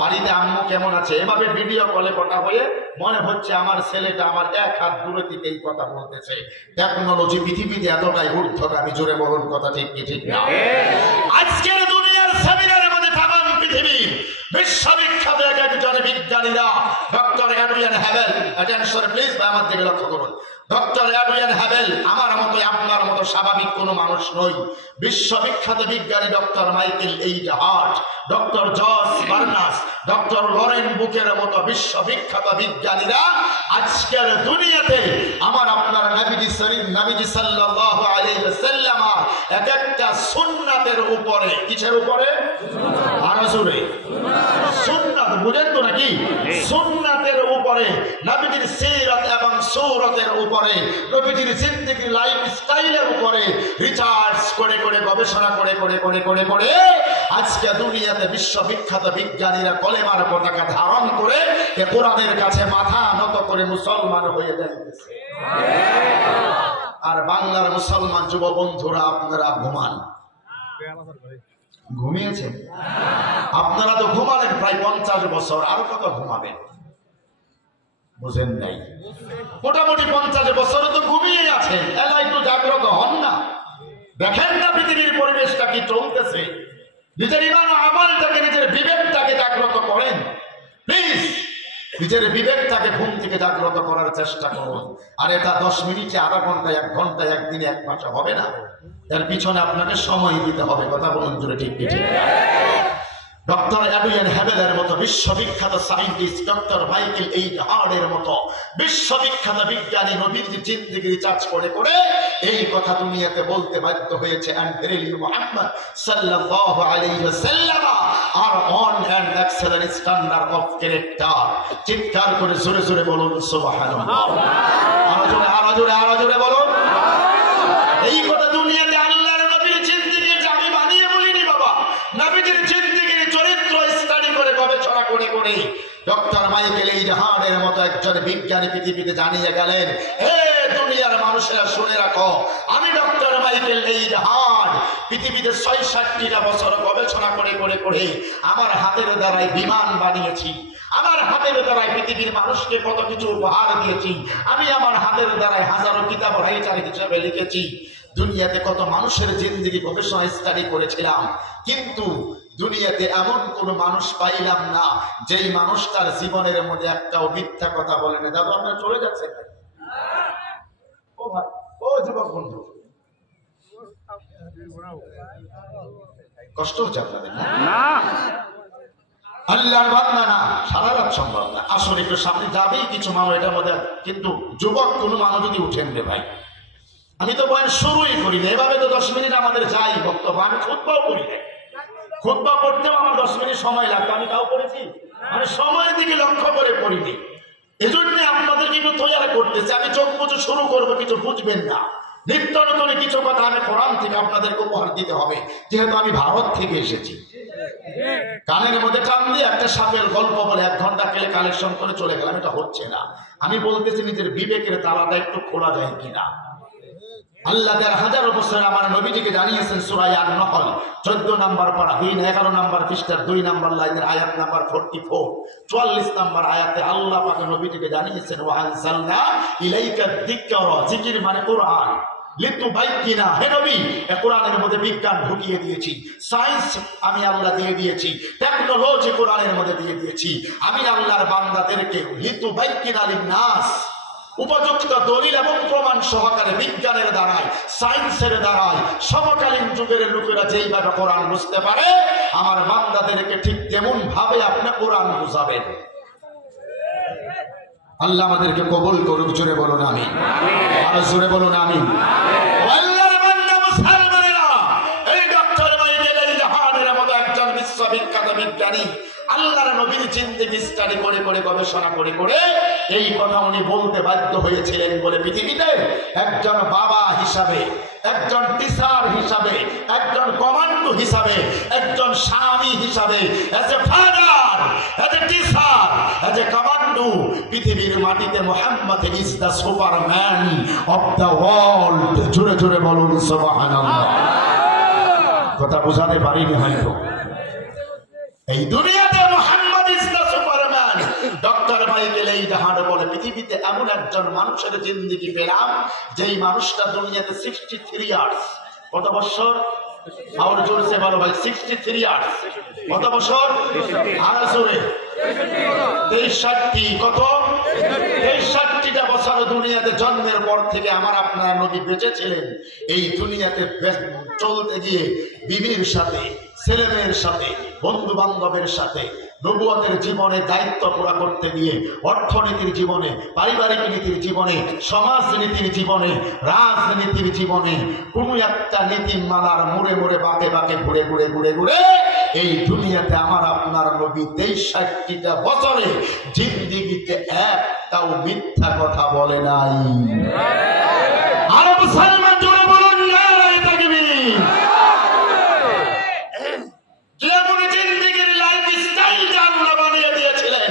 বাড়িতে আম্মু কেমন আছে? এভাবে ভিডিও কলে কথা হয়ে মনে হচ্ছে আমার ছেলেটা আমার 1 হাত দূরে থেকে এই কথা বলতেছে। টেকনোলজি পৃথিবীতে এতটাই ঊর্ধ্বগামী, জোরে বলুন কথা ঠিক কি ঠিক না? আজকের দুনিয়ার সেমিনারের মধ্যে তামাম পৃথিবী বিশ্ববিখ্যাত একজন বিজ্ঞানীরা, doctor Edwin Hubble, attention please ভাই, আমার দিকে লক্ষ্য করুন। ডক্টর এডুইন হ্যাবেল আমার মতো আপনার মতো স্বাভাবিক কোনো মানুষ নই। বিশ্ববিখ্যাত বিজ্ঞানী doctor Michael H Hart, doctor George Barnes, doctor Lauren বুকের মতো বিশ্ববিখ্যাত বিজ্ঞানীরা আজকের দুনিয়াতে আমার আপনার নবীজি শরীফ নবীজি সাল্লাল্লাহু আলাইহি ওয়াসাল্লাম এক একটা সুন্নাতের উপরে, কিসের উপরে? আরো জোরে সুন্নাত, বুঝেন তো নাকি? সুন্নাতের উপরে, নবীজির সিরাত এবং সূরতের উপরে, নবীজির জিন্দেগি লাইফ স্টাইলের উপরে রিসার্চ করে করে, গবেষণা করে করে করে করে করে আজকে দুনিয়াতে বিশ্ববিখ্যাত বিজ্ঞানীরা কলেমার পতাকা ধারণ করে এ কোরআনের কাছে মাথা নত করে মুসলমান হয়ে যাইতেছে। আর বাংলার মুসলমান যুব বন্ধুরা আপনারা ঘুমান, ঘুমিয়েছেন? আপনারা তো ঘুমালেন প্রায় 50 বছর, আরো কত ঘুমাবেন? বুঝেন নাই? মোটামুটি 50 বছর তো ঘুমিয়ে আছেন, এলা একটু জাগ্রত হন না। দেখেন না পৃথিবীর পরিবেশটা কি চলতেছে। নিজের ইমান আমলটাকে, নিজের বিবেকটাকে জাগ্রত করেন প্লিজ। নিজের বিবেকটাকে ঘুম থেকে জাগ্রত করার চেষ্টা করুন। আর এটা 10 মিনিটে, আধা ঘন্টায়, 1 ঘন্টায়, একদিনে, 1 মাসে হবে না। এর পিছনে আপনাকে সময় দিতে হবে। কথা বলুন জুড়ে, ঠিক কি ঠিক? ডক্টর এডুইন হেবেলের মতো বিশ্ববিখ্যাত সায়েন্টিস্ট, ডক্টর মাইকেল এইচ হার্ডের মতো বিশ্ববিখ্যাত বিজ্ঞানী নবীর জিন্দেগি রিসার্চ করে করে এই কথা দুনিয়াতে বলতে বাধ্য হয়েছে। and verily Muhammad sallallahu alayhi wa sallam are on an excellent standard of character. চিৎকার করে জোরে জোরে বলুন সুবহানাল্লাহ। আরো জোরে, আরো জোরে, আরো জোরে বলুন। এই কথা দুনিয়াতে আল্লাহর নবীর জিন্দেগিটা আমি বানিয়ে বলিনি বাবা। নবীজির জিন্দেগির চরিত্র স্টাডি করে, গবেষণা করে করে ডক্টর মাইকেল এইচ হার্ডের মতো একজন বিজ্ঞানী পৃথিবীতে জানিয়ে গেলেন, হে দুনিয়ার মানুষেরা শুনে রাখো, আমি ডক্টর মাইকেল এইচ হার্ড পৃথিবীতে ৬৬টা বছর গবেষণা করে করে করে আমার হাতের দ্বারাই বিমান বানিয়েছি। আমার হাতের দ্বারাই পৃথিবীর মানুষকে কত কিছু উপহার দিয়েছি। আমি আমার হাতের দ্বারাই হাজারো কিতাব রাইটার হিসেবে লিখেছি। দুনিয়াতে কত মানুষের জিন্দেগি গবেষণা স্টাডি করেছিলাম, কিন্তু দুনিয়াতে এমন কোন মানুষ পাইলাম না যেই মানুষটার জীবনের মধ্যে একটাও মিথ্যা কথা বলে না। দাদা আমরা চলে যাচ্ছে, ও ভাই, ও যুবক বন্ধু, কষ্ট হচ্ছে আপনাদের না? আল্লাহর বান্দা না, সারা রাত সম্ভব না। আসলে একটু সামনে যাবেই কিছু মানুষ এটার মধ্যে, কিন্তু যুবক কোনো মানুষ যদি উঠেন রে ভাই, আমি তো বয়ান শুরুই করি না, এভাবে তো 10 মিনিট আমাদের যাই বক্তব্য। আমি খুতবাও করি না, খুতবা পড়তেও আমার 10 মিনিট সময় লাগতো। আমি তাও করেছি, আমি সময়ের দিকে লক্ষ্য করে পড়িনি। এজন্য আপনাদেরকে একটু তৈরি করতেছি। আমি চোখ বুঝে শুরু করবো, কিছু বুঝবেন না। নিত্য নতুন কিছু কথা আমি কোরআন থেকে আপনাদেরকে উপহার দিতে হবে, যেহেতু আমি ভারত থেকে এসেছি। কানের মধ্যে টান দিয়ে একটা সাপের গল্প বলে 1 ঘন্টা কেলে কালেকশন করে চলে গেলাম, এটা হচ্ছে না। আমি বলতেছি নিজের বিবেকের তালাটা একটু খোলা যায় কিনা। আল্লাহ 1000 বছর আমার নবীজিকে জানিয়েছেন সূরা আন-নাহল 14 নম্বর পারা 11 নম্বর পৃষ্ঠার 2 নম্বর লাইনের আয়াত নাম্বার 44, 44 নম্বর আয়াতে আল্লাহ পাক নবীজিকে জানিয়েছেন, ওয়া আনজালনা ইলাইকা যিকরা, জিকির মানে কোরআন, লিতুবাইয়িনা, হে নবী এই কোরআনের মধ্যে বিজ্ঞান ঢুকিয়ে দিয়েছি, সায়েন্স আমি আল্লাহ দিয়ে দিয়েছি, টেকনোলজি কোরআনের মধ্যে দিয়ে দিয়েছি। আমি আল্লাহর বান্দাদেরকে লিতুবাইয়িনা লিন-নাস, উপযুক্ত দলিল এবং প্রমাণ সহকারে বিজ্ঞানের দ্বারাই, সায়েন্সের দ্বারাই সমকালীন যুগের লোকেরা যেইভাবে কোরআন বুঝতে পারে, আমার বান্দাদেরকে ঠিক তেমন ভাবে আপনি কোরআন বুঝাবেন। আল্লাহ আমাদেরকে কবুল করুক। জোরে বলুন আমিন, আর জোরে বলুন আমিন। আল্লাহর বান্দা মুসলমানেরা, এই ডক্টর মাইকেল এইচ হার্ডের মতো একজন বিশ্ববিখ্যাত বিজ্ঞানী আল্লাহর নবীর জিন্দেগি স্টাডি করে করে, গবেষণা করে করে এই কথা উনি বলতে বাধ্য হয়েছিলেন বলে পৃথিবীতে একজন বাবা হিসাবে, একজন টিচার হিসাবে, একজন কমান্ডো হিসাবে, একজন স্বামী হিসাবে, as a father, as a teacher, as a commando, পৃথিবীর মাটিতে Muhammad is the Superman of the world. জোরে জোরে বলুন সুবহানাল্লাহ। কথা বোঝাতে পারিনি হয়তো। এই দুনিয়াতে Muhammad is the Superman. Doctor Michael H hard বলে, পৃথিবীতে এমন একজন মানুষের জিন্দেগি পেলাম যেই মানুষটা দুনিয়াতে 63 ইয়ার্স। কত বছর? আর জোরসে বলো ভাই, 63 ইয়ার্স। কত বছর? আর জোরে 63। কত? 63টা বছর দুনিয়াতে জন্মের পর থেকে আমার আপনারা নবী বেঁচে ছিলেন। এই দুনিয়াতে চলতে গিয়ে বিবির সাথে, ছেলে মেয়ের সাথে, বন্ধু বান্ধবের সাথে, নবুয়তের জীবনে দায়িত্ব পুরা করতে গিয়ে, অর্থনীতির জীবনে, পারিবারিক নীতির জীবনে, সমাজনীতির জীবনে, রাজনীতির জীবনে কোন একটা নীতিমালার মোড়ে মোড়ে বাঁকে বাঁকে ঘুরে ঘুরে ঘুরে ঘুরে এই দুনিয়াতে আমার আপনার নবী ৬৩টা বছরে জিন্দিগিতে একটাও মিথ্যা কথা বলে নাই। আর মুসলমান জোরে বলুন নারায়ে তাকবীর। যেমন জিন্দিগির লাইফস্টাইলটা আল্লাহ বানিয়ে দিয়েছিলেন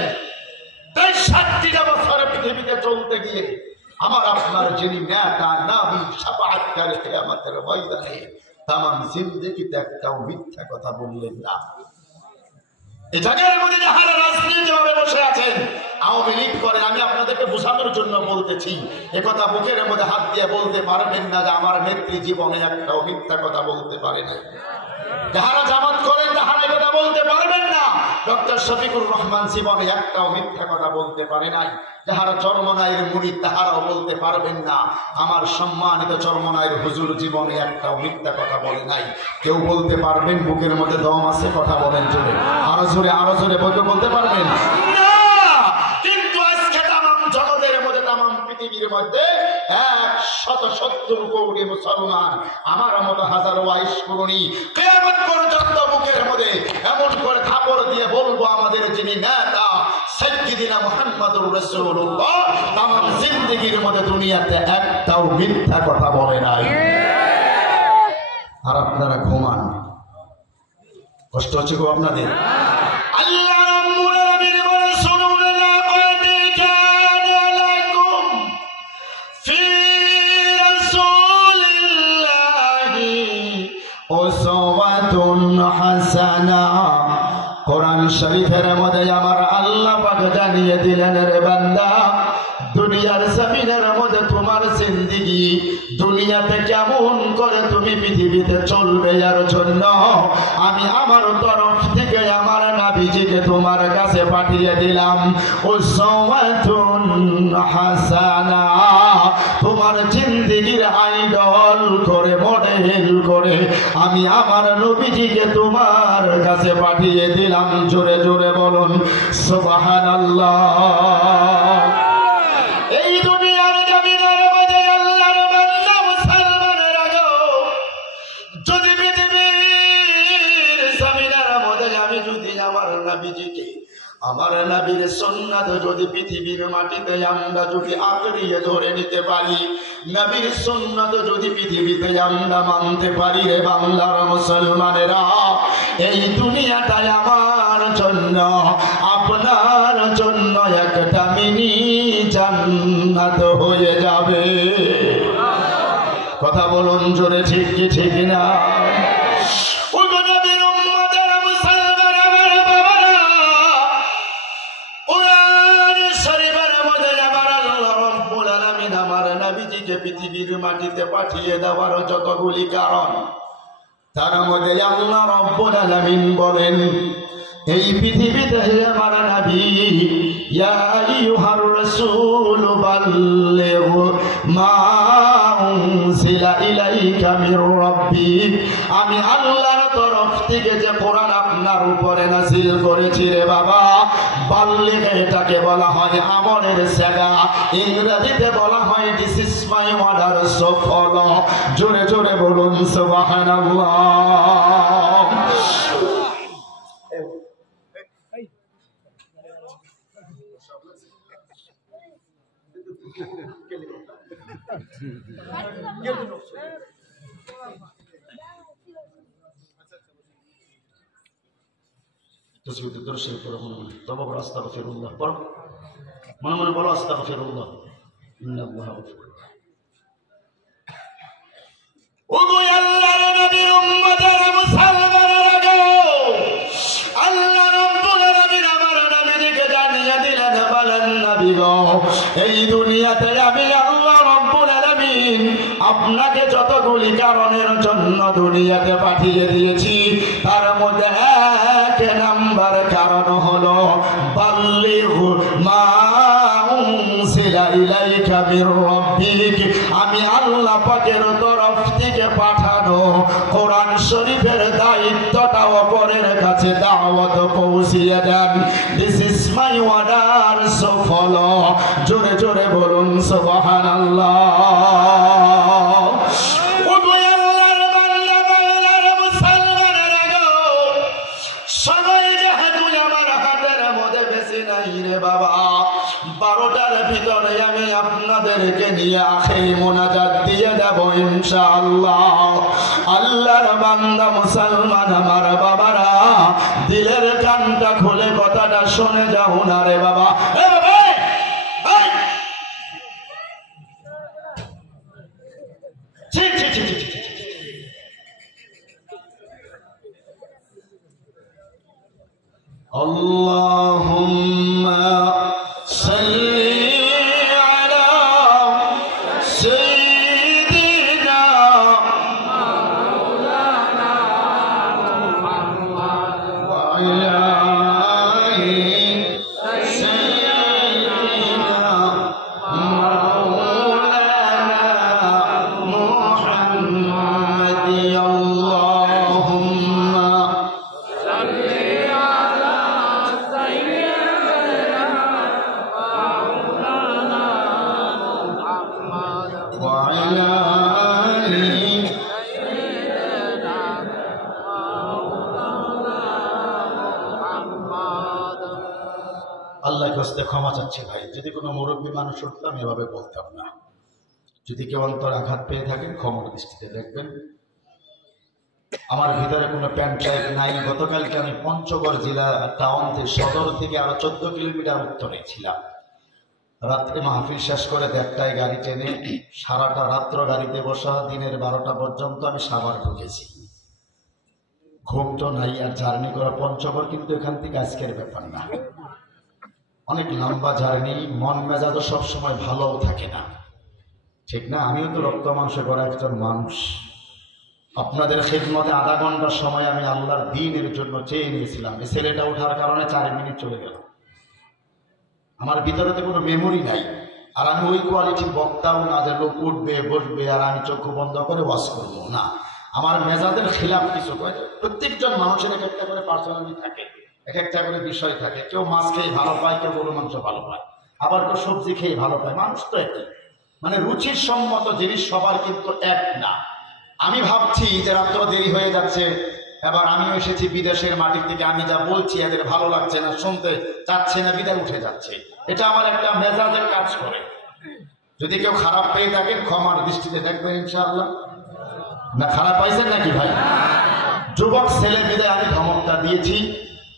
৬৩টা বছরে পৃথিবীতে চলতে গিয়ে আমার আপনার যিনি নেতা, নবী, শাফাআতকারী কিয়ামতের ময়দানে তামাম জিন্দেগিতে একটাও মিথ্যা কথা বললেন না। এই জায়গার মধ্যে যারা রাজনীতিভাবে বসে আছেন, আওয়ামী লীগ করেন, আমি আপনাদেরকে বোঝানোর জন্য বলতেছি, একথা বুকের মধ্যে হাত দিয়ে বলতে পারবেন না যে আমার নেত্রী জীবনে একটাও মিথ্যা কথা বলতে পারে না। যারা জামাত করেন তাহারা কথা বলতে পারবেন না ডক্টর শফিকুর রহমান জীবনে একটাও মিথ্যা কথা বলতে পারে নাই। যাহারা চরমনাইয়ের মুরিদ তাহারাও বলতে পারবেন না আমার সম্মানিত চরমনাইয়ের হুজুর জীবনে একটাও মিথ্যা কথা বলে নাই। কেউ বলতে পারবেন বুকের মধ্যে দম আছে? কথা বলেন জোরে, আরো জোরে বলতে পারবেন না? কিন্তু আজকে তামাম জগতের মধ্যে, তামাম পৃথিবীর মধ্যে ১৭০ কোটি মুসলমান আমার মতো হাজারো আইশ করুনি কিয়ামত পর্যন্ত বুকের মধ্যে এমন করে থাপড় দিয়ে বলবো আমাদের যিনি নেতা সাইয়্যিদিনা মুহাম্মদুর রাসূলুল্লাহ তামাম জিন্দেগির মধ্যে দুনিয়াতে একটাও মিথ্যা কথা বলে নাই। আর আপনারা ঘুমান, কষ্ট হচ্ছে গো আপনাদের? আল্লাহ রাব্বুল আলামিন বলে শুনুন, লাকাদ কানা লাকুম ফি রাসূলিল্লাহি উসওয়াতুন হাসানাহ। কোরআন শরীফের মধ্যে আমার আল্লাহ পাক জানিয়ে দিলেন, রে বান্দা, দুনিয়ার জমিনের মধ্যে তোমার জিন্দেগি দুনিয়াতে কেমন করে তুমি পৃথিবীতে চলবে এর জন্য আমি আমার তরফ থেকে আমার নবীজিকে তোমার কাছে পাঠিয়ে দিলাম। উসওয়াতুন হাসানাহ, তোমার জিন্দেগির আইডল করে, মডেল করে আমি আমার নবীজিকে তোমার কাছে পাঠিয়ে দিলাম। জোরে জোরে বলুন সুবহানাল্লাহ। এই দুনিয়ার জমিনের মধ্যে আল্লাহর বান্দা মুসলমানেরা গো, যদি পৃথিবীর জমিনের মধ্যে আমি যদি আমার নবীজিকে, আমার নবীর সুন্নাত যদি পৃথিবীর মাটিতে আমরা যদি আঁকড়িয়ে ধরে নিতে পারি, নবীর সুন্নাত যদি পৃথিবীতে আমরা মানতে পারি, রে বাংলার মুসলমানেরা, এই দুনিয়াটাই আমার জন্য, আপনার জন্য একটা মিনি জান্নাত হয়ে যাবে। কথা বলুন জোরে, ঠিক কি ঠিক না? পৃথিবীর মাটিতে পাঠিয়ে দেওয়ার যতগুলি কারণ, তার মধ্যে আল্লাহ রাব্বুল আলামিন বলেন, এই পৃথিবীতে আমার নবী, ইয়া আইয়ুহার রাসূল বাল্লিগ মা উনজিলা ইলাইকা মির রাব্বিক, আমি আল্লাহর তরফ থেকে যে কোরআন আপনার উপরে নাযিল করেছি রে বাবা, বাল্লিগ এটাকে বলা হয় আমরের সেগা, ইংরেজিতে বলা হয় this is my order, so follow. জোরে জোরে বলুন সুবহানাল্লাহ। মনে মনে বলো আস্তাগফিরুল্লাহ। ওগো আল্লাহর নবীর উম্মতেরা মুসলমানেরা গো, আল্লাহ রাব্বুল আলামিন আমার নবীকে জানিয়ে দিলেন, বলেন নবী গো, এই দুনিয়াতে আমি আল্লাহ রাব্বুল আলামিন আপনাকে যতগুলি কারণের জন্য দুনিয়াতে পাঠিয়ে দিয়েছি, তার মধ্যে এক নাম্বার কারণ হলো বাল্লিগ মা উনজিলা ইলাইকা মির রাব্বিক, আমি আল্লাহ পাকের তরফ থেকে পাঠানো কোরআন শরীফের দায়িত্বটা অপরের কাছে কাছে দাওয়াত পৌঁছিয়ে দেন। This is my order, so follow. জোরে জোরে বলুন সুবহানাল্লাহ। সবাই যেহেতু আমার হাতের মধ্যে বেশি নাই রে বাবা, 12টার ভিতরে আমি আপনাদেরকে নিয়ে আখেরি মোনাজাত দিয়ে দেব ইনশাআল্লাহ। আল্লাহর বান্দা মুসলমান আমার বাবারা, দিলের কানটা খুলে কথাটা শুনে যাও না রে বাবা। আল্লাহুম্মা সাল্লি আলা সাইয়্যিদিনা মাওলানা মুহাম্মদ ওয়া আলা আলি সাইয়্যিদিনা মাওলানা মুহাম্মদ। আল্লাহুম্মা সাল্লি আল্লাহর কাছে ক্ষমা চাচ্ছি ভাই, যদি কোনো মুরব্বী মানুষ হতো আমি এভাবে বলতাম না। যদি কেউ অন্তর আঘাত পেয়ে থাকেন ক্ষমার দৃষ্টিতে দেখবেন। আমার ভিতরে কোনো প্যান্ট টাইপ নাই। গতকালকে আমি পঞ্চগড় জেলা টাউন থেকে সদর থেকে আরো 14 কিলোমিটার উত্তরে ছিলাম। রাত্রে মাহফিল শেষ করে 1টায় গাড়ি টেনে সারাটা রাত্র গাড়িতে বসা, দিনের 12টা পর্যন্ত আমি সাভার ঢুকেছি। ঘুম তো নাই, আর জার্নি করা পঞ্চগড় কিন্তু এখান থেকে আজকের ব্যাপার না, অনেক লম্বা জার্নি। মন মেজাজও সবসময় ভালোও থাকে না, ঠিক না? আমিও তো রক্ত মাংস করা একজন মানুষ। আপনাদের খিদমতে আধা ঘন্টার সময় আমি আল্লাহর দ্বীনের জন্য চেয়ে নিয়েছিলাম। এই ছেলেটা ওঠার কারণে 4 মিনিট চলে গেল। আমার ভিতরে তো কোনো মেমোরি নাই, আর আমি ওই কোয়ালিটির বক্তাও না যে লোক উঠবে বসবে আর আমি চক্ষু বন্ধ করে ওয়াজ করবো না। আমার মেজাজের খিলাফ কিছু করে। প্রত্যেকজন মানুষের এক একটা করে পার্সোনালিটি থাকে, এক একটা করে বিষয় থাকে। কেউ মাছ খেয়ে ভালো পায়, কেউ গরু মাংস ভালো পায়, আবার কেউ সবজি খেয়ে ভালো পায়। মানুষ তো একই, মানে রুচির সম্মত জিনিস সবার কিন্তু এক না। আমি ভাবছি যে রাত্র দেরি হয়ে যাচ্ছে, এবার আমিও এসেছি বিদেশের মাটি থেকে, আমি যা বলছি এদের ভালো লাগছে না, শুনতে চাচ্ছে না, বিদায় উঠে যাচ্ছে। এটা আমার একটা মেজাজের কাজ করে। যদি কেউ খারাপ পেয়ে থাকেন ক্ষমার দৃষ্টিতে দেখবেন ইনশাআল্লাহ। না খারাপ পাইছেন নাকি ভাই? যুবক ছেলে মেয়েদের আমি ধমকটা দিয়েছি,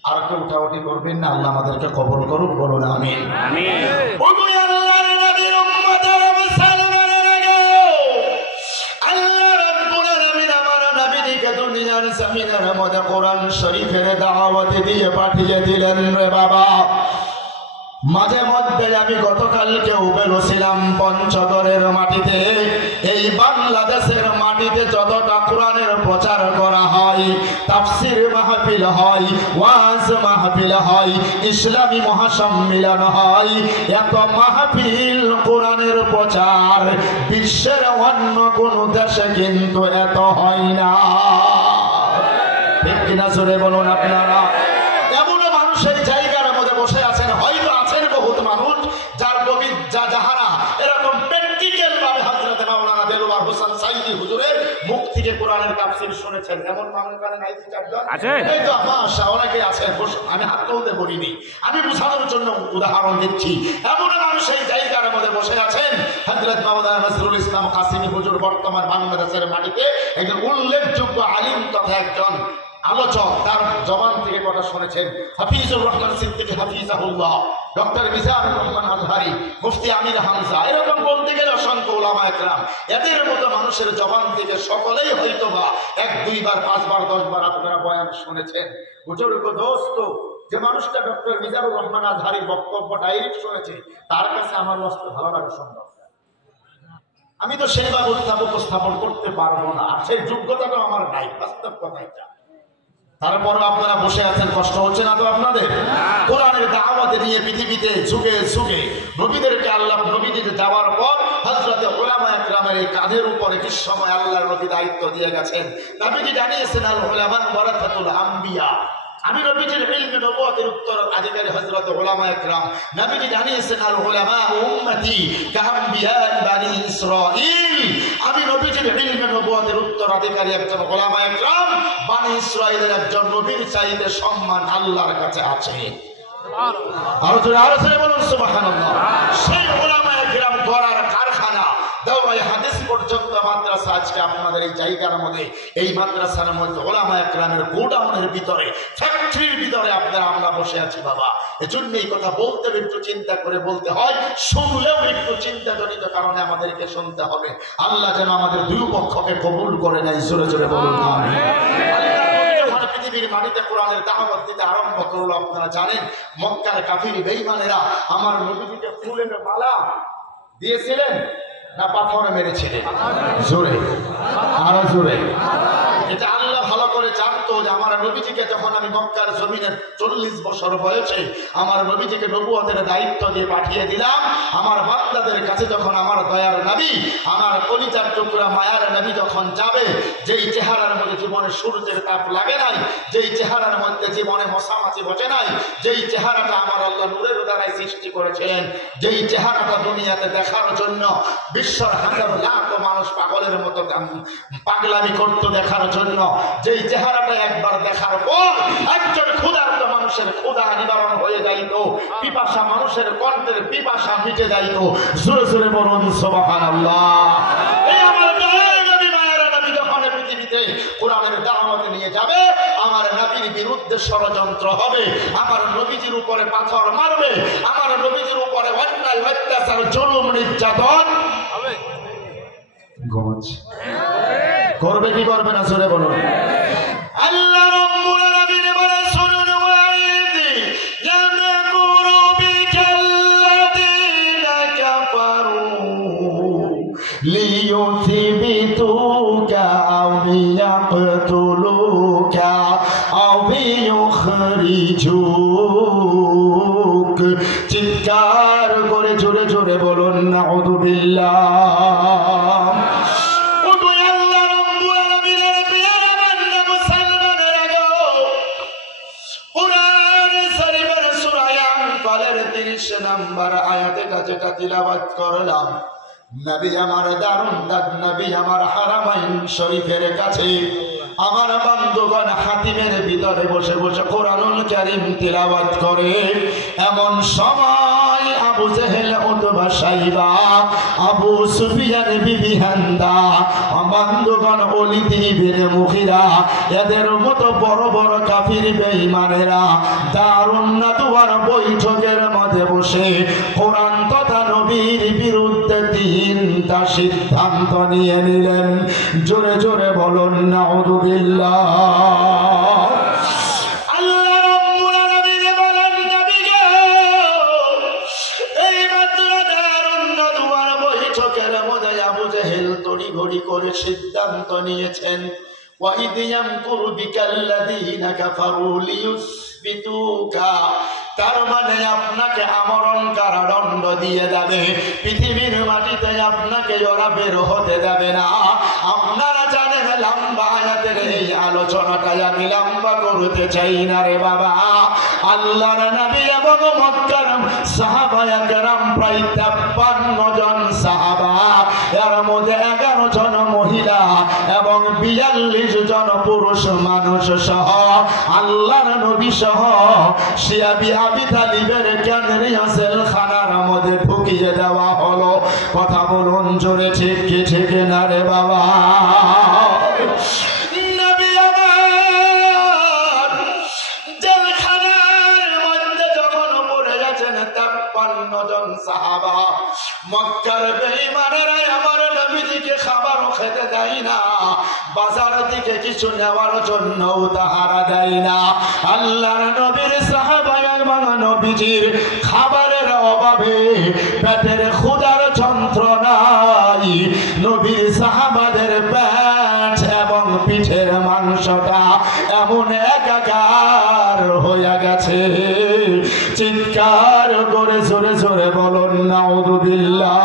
আর কেউ উঠাউঠি করবেন না। আল্লাহ আমাদেরকে কবুল করুক, বলুন আমিন। কোরআন শরীফের দাওয়াত দিয়ে পাঠিয়ে দিলেন রে বাবা। মাঝে মধ্যে আমি গতকালকেও বেরোছিলাম পঞ্চগড়ের মাটিতে। এই বাংলাদেশের মাটিতে যতটা কোরআনের প্রচার করা হয়, তাফসীর মাহফিল হয়, ওয়াজ মাহফিল হয়, ইসলামী মহাসম্মেলন হয়, এত মাহফিল কোরআনের প্রচার বিশ্বের অন্য কোনো দেশে কিন্তু এত হয় না। ঠিক কিনা জোরে বলুন আপনারা? এমন মানুষের জায়গার মধ্যে বসে আছেন, হয়তো আছেন বহুত মানুষ যার কবি যাহারা এরকম প্র্যাকটিক্যাল ভাবে হযরত মাওলানা দেলোয়ার হোসেন সাইদি হুজুরের মুখ থেকে কোরআনের তাফসীর শুনেছেন। এমন মানুষ কানে নাই চারজন আছে? এই তো মাশাআল্লাহ অনেকেই আছেন। আমি হাত তুলতে বলিনি, আমি বোঝানোর জন্য উদাহরণ দিচ্ছি। এমন মানুষ এই জায়গার মধ্যে বসে আছেন। হযরত মাওলানা নজরুল ইসলাম কাসিমি হুজুর বর্তমান বাংলাদেশের মাটিতে একজন উল্লেখযোগ্য আলিম তথা একজন আলোচক, তার জবান থেকে কথা শুনেছেন হাফিজুর রহমান সিদ্দিকী হাফিজাহুল্লাহ, ডক্টর মিজানুর রহমান আজহারি, মুফতি আমির হামজা, এরকম বলতে গেলে অসংখ্য উলামা একরাম। এদের মতো মানুষের জবান থেকে সকলেই হয়তোবা 1, 2 বার, 5 বার, 10 বার আপনারা বয়ান শুনেছেন। বুজুর্গ দোস্ত, যে মানুষটা ডক্টর মিজানুর রহমান আজহারির বক্তব্য ডাইরেক্ট শুনেছে, তার কাছে আমার বস্তু ভালো লাগা সম্ভব। আমি তো সেইভাবে উপস্থাপন করতে পারবো না, আর সেই যোগ্যতাটাও আমার নাই, বাস্তব কথা এটা। তারপর আপনারা বসে আছেন, কষ্ট হচ্ছে না তো আপনাদের? কোরআনের দাওয়াত নিয়ে পৃথিবীতে যুগে যুগে নবীদেরকে আল্লাহ নবীদের যাওয়ার পর হযরতে উলামা একরামের এই কাঁধের উপর কি সময় আল্লাহর নবী দায়িত্ব দিয়ে গেছেন। নবীজি জানিয়েছেন আল উলামা ওয়ারাসাতুল আম্বিয়া, আমি নবীজির ইলমে নবুয়তের উত্তরাধিকারী হযরত উলামায়ে কেরাম। নবীজি জানিয়েছেন আল উলামা উম্মতি কাআম্বিয়া বানি ইসরাঈল। আমি নবীজির ইলমে নবুয়তের উত্তরাধিকারী একজন উলামায়ে কেরাম, বানি ইসরাঈলের একজন নবীর চাইতে সম্মান আল্লাহর কাছে আছে। আরো জোরে বলুন সুবহানাল্লাহ। সেই উলামায়ে কেরাম গড়ার কারখানা দাওরায়ে হাদিস পর্যন্ত মাদ্রাসা আজকে আপনাদের এই জায়গার মধ্যে, এই মাদ্রাসার মধ্যে উলামায়ে কেরামের গোডাউনের ভিতরে, ফ্যাক্টরির ভিতরে আমরা বসে আছি বাবা। এজন্য এই কথা বলতে একটু চিন্তা করে বলতে হয়, শুনলেও একটু চিন্তাজনিত কারণে আমাদেরকে শুনতে হবে। আল্লাহ যেন আমাদের দুই পক্ষকে কবুল করে নেয়। জোরে জোরে বলুন আমিন। পৃথিবীর মাটিতে কোরআনের দাওয়াত দিতে আরম্ভ করলো, আপনারা জানেন মক্কার কাফির বেঈমানেরা আমার নবীজিকে ফুলের মালা দিয়েছিলেন না পাথরে মেরেছিলেন? জোরে, আরো জোরে। এটা আল্লাহ ভালো করে জানতো যে আমার নবীজিকে যখন আমি মক্কার জমিনের 40 বছর বয়সে আমার নবীজিকে নবুয়তের দায়িত্ব দিয়ে পাঠিয়ে দিলাম, আমার বান্দাদের কাছে যখন আমার দয়ার নবী, আমার কলিজার টুকরা মায়ার নবী যখন যাবে, যেই চেহারার মধ্যে জীবনে সূর্যের তাপ লাগে নাই, যেই চেহারার মধ্যে জীবনে মশামাছি বসে নাই, যেই চেহারাটা আমার আল্লাহ নূরের দ্বারাই সৃষ্টি করেছিলেন, যেই চেহারাটা দুনিয়াতে দেখার জন্য বিশ্বর হাজার লাখ মানুষ পাগলের মতো পাগলামি করত দেখার জন্য, যেই চেহারাটা একবার দেখার পর একজন ক্ষুধার্ত মানুষের ক্ষুধা নিবারণ হয়ে যাইত, পিপাসা মানুষের কণ্ঠের পিপাসা মিটে যাইত। জোরে জোরে বলুন সুবহানাল্লাহ। এই আমার নবী মায়েরা নবী যখন পৃথিবীতে কোরআনের দাওয়াত নিয়ে যাবে, আমার নবীর বিরুদ্ধে ষড়যন্ত্র হবে, আমার নবীজির উপরে পাথর মারবে, আমার নবীজির উপরে অন্যায় অত্যাচার জুলুম নির্যাতন হবে। করবে কি করবে না? জোরে বলুন। আল্লাহ রাব্বুল আলামিন বলে শুনুন, ওয়াইদি ইয়ামকুরু বিকাল্লাযিনা কাফারু লিয়ুসিবিতুকা আও ইয়াকতুলুকা আও ইউখরিজুক। চিৎকার করে জোরে জোরে বলুন নাউযু বিল্লাহ। নাম্বার আয়াতটা যেটা তিলাওয়াত করলাম, নবী আমার দারুন দাদ নবী আমার হারামাইন শরীফের কাছে আমার বন্ধুগণ হাতিমের ভিতরে বসে বসে কোরআনুল কারীম তিলাওয়াত করে। এমন সময় আবু জেহেল, উতবা, শাইবা, আবু সুফিয়ান, বিবি হান্দা, বন্ধুগণ ওলীদ ইবনে মুগীরা, এদের মতো বড় বড় কাফির বেঈমানেরা দারুন নাদওয়ার বৈঠকের মধ্যে বসে কোরআন তথা নবীর বিরুদ্ধে তিনটা সিদ্ধান্ত নিয়ে নিলেন। জোরে জোরে বলুন নাউযু বিল্লাহ। আল্লাহ রাব্বুল আলামিন বলেন, নবীকে এই মাত্র দারুন নাদওয়ার বৈঠকের মধ্যে আবু জেহেল তড়িঘড়ি করে সিদ্ধান্ত নিয়েছেন, ওয়াইদ ইয়ামকুরু বিকাল্লাযিনা কাফারু লিয়ুসবিতুকা। তার মানে আপনাকে আমরণ কারাদণ্ড দিয়ে যাবে, পৃথিবীর মাটিতে আপনাকে ওরা বের হতে দেবে না। আপনারা জানেন লম্বা আয়াতের এই আলোচনাটাই আমি লম্বা করতে চাই না রে বাবা। আল্লাহর নবী এবং মক্কার সাহাবায়ে কেরাম প্রায় 53 জন সাহাবা, এর মধ্যে 11 জন মহিলা এবং 42 জন পুরুষ মানুষ সহ আল্লাহর নবী সহ শিয়াবি আবি তালিবের কেন্দ্রীয় জেলখানার মধ্যে ঢুকিয়ে দেওয়া হলো। কথা বলুন জোরে, ঠিক কি ঠিক না রে বাবা? নবী আমার জেলখানার মধ্যে যখন পড়ে গেছেন 53 জন সাহাবা, মক্কার বেঈমানেরা আমার নবীজিকে খাবারও খেতে দেয় না, বাজার থেকে কিছু নেওয়ার জন্য তাহারা দেয় না। আল্লাহর নবীর সাহাবা এবং নবীজির খাবারের অভাবে পেটের ক্ষুধার যন্ত্রণায় নবীর সাহাবাদের পেট এবং পিঠের মাংসটা এমন একাকার হয়ে গেছে, চিৎকার করে জোরে জোরে বলুন নাউযু বিল্লাহ।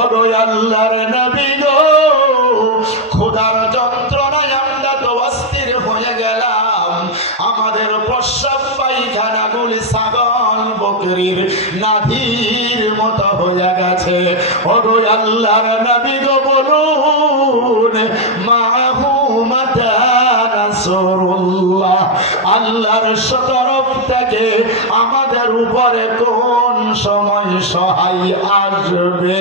ওগো আল্লাহর নবী গো, ক্ষুধার যন্ত্রণায় আমরা তো অস্থির হয়ে গেলাম, আমাদের প্রস্রাব পায়খানাগুলি ছাগল বকরির নাধির মতো হয়ে গেছে। ওগো আল্লাহর নবী গো বলুন, মাহু মাতা নাসরুল্লাহ, আল্লাহর তরফ থেকে আমাদের উপরে কোন সময় সহায় আসবে?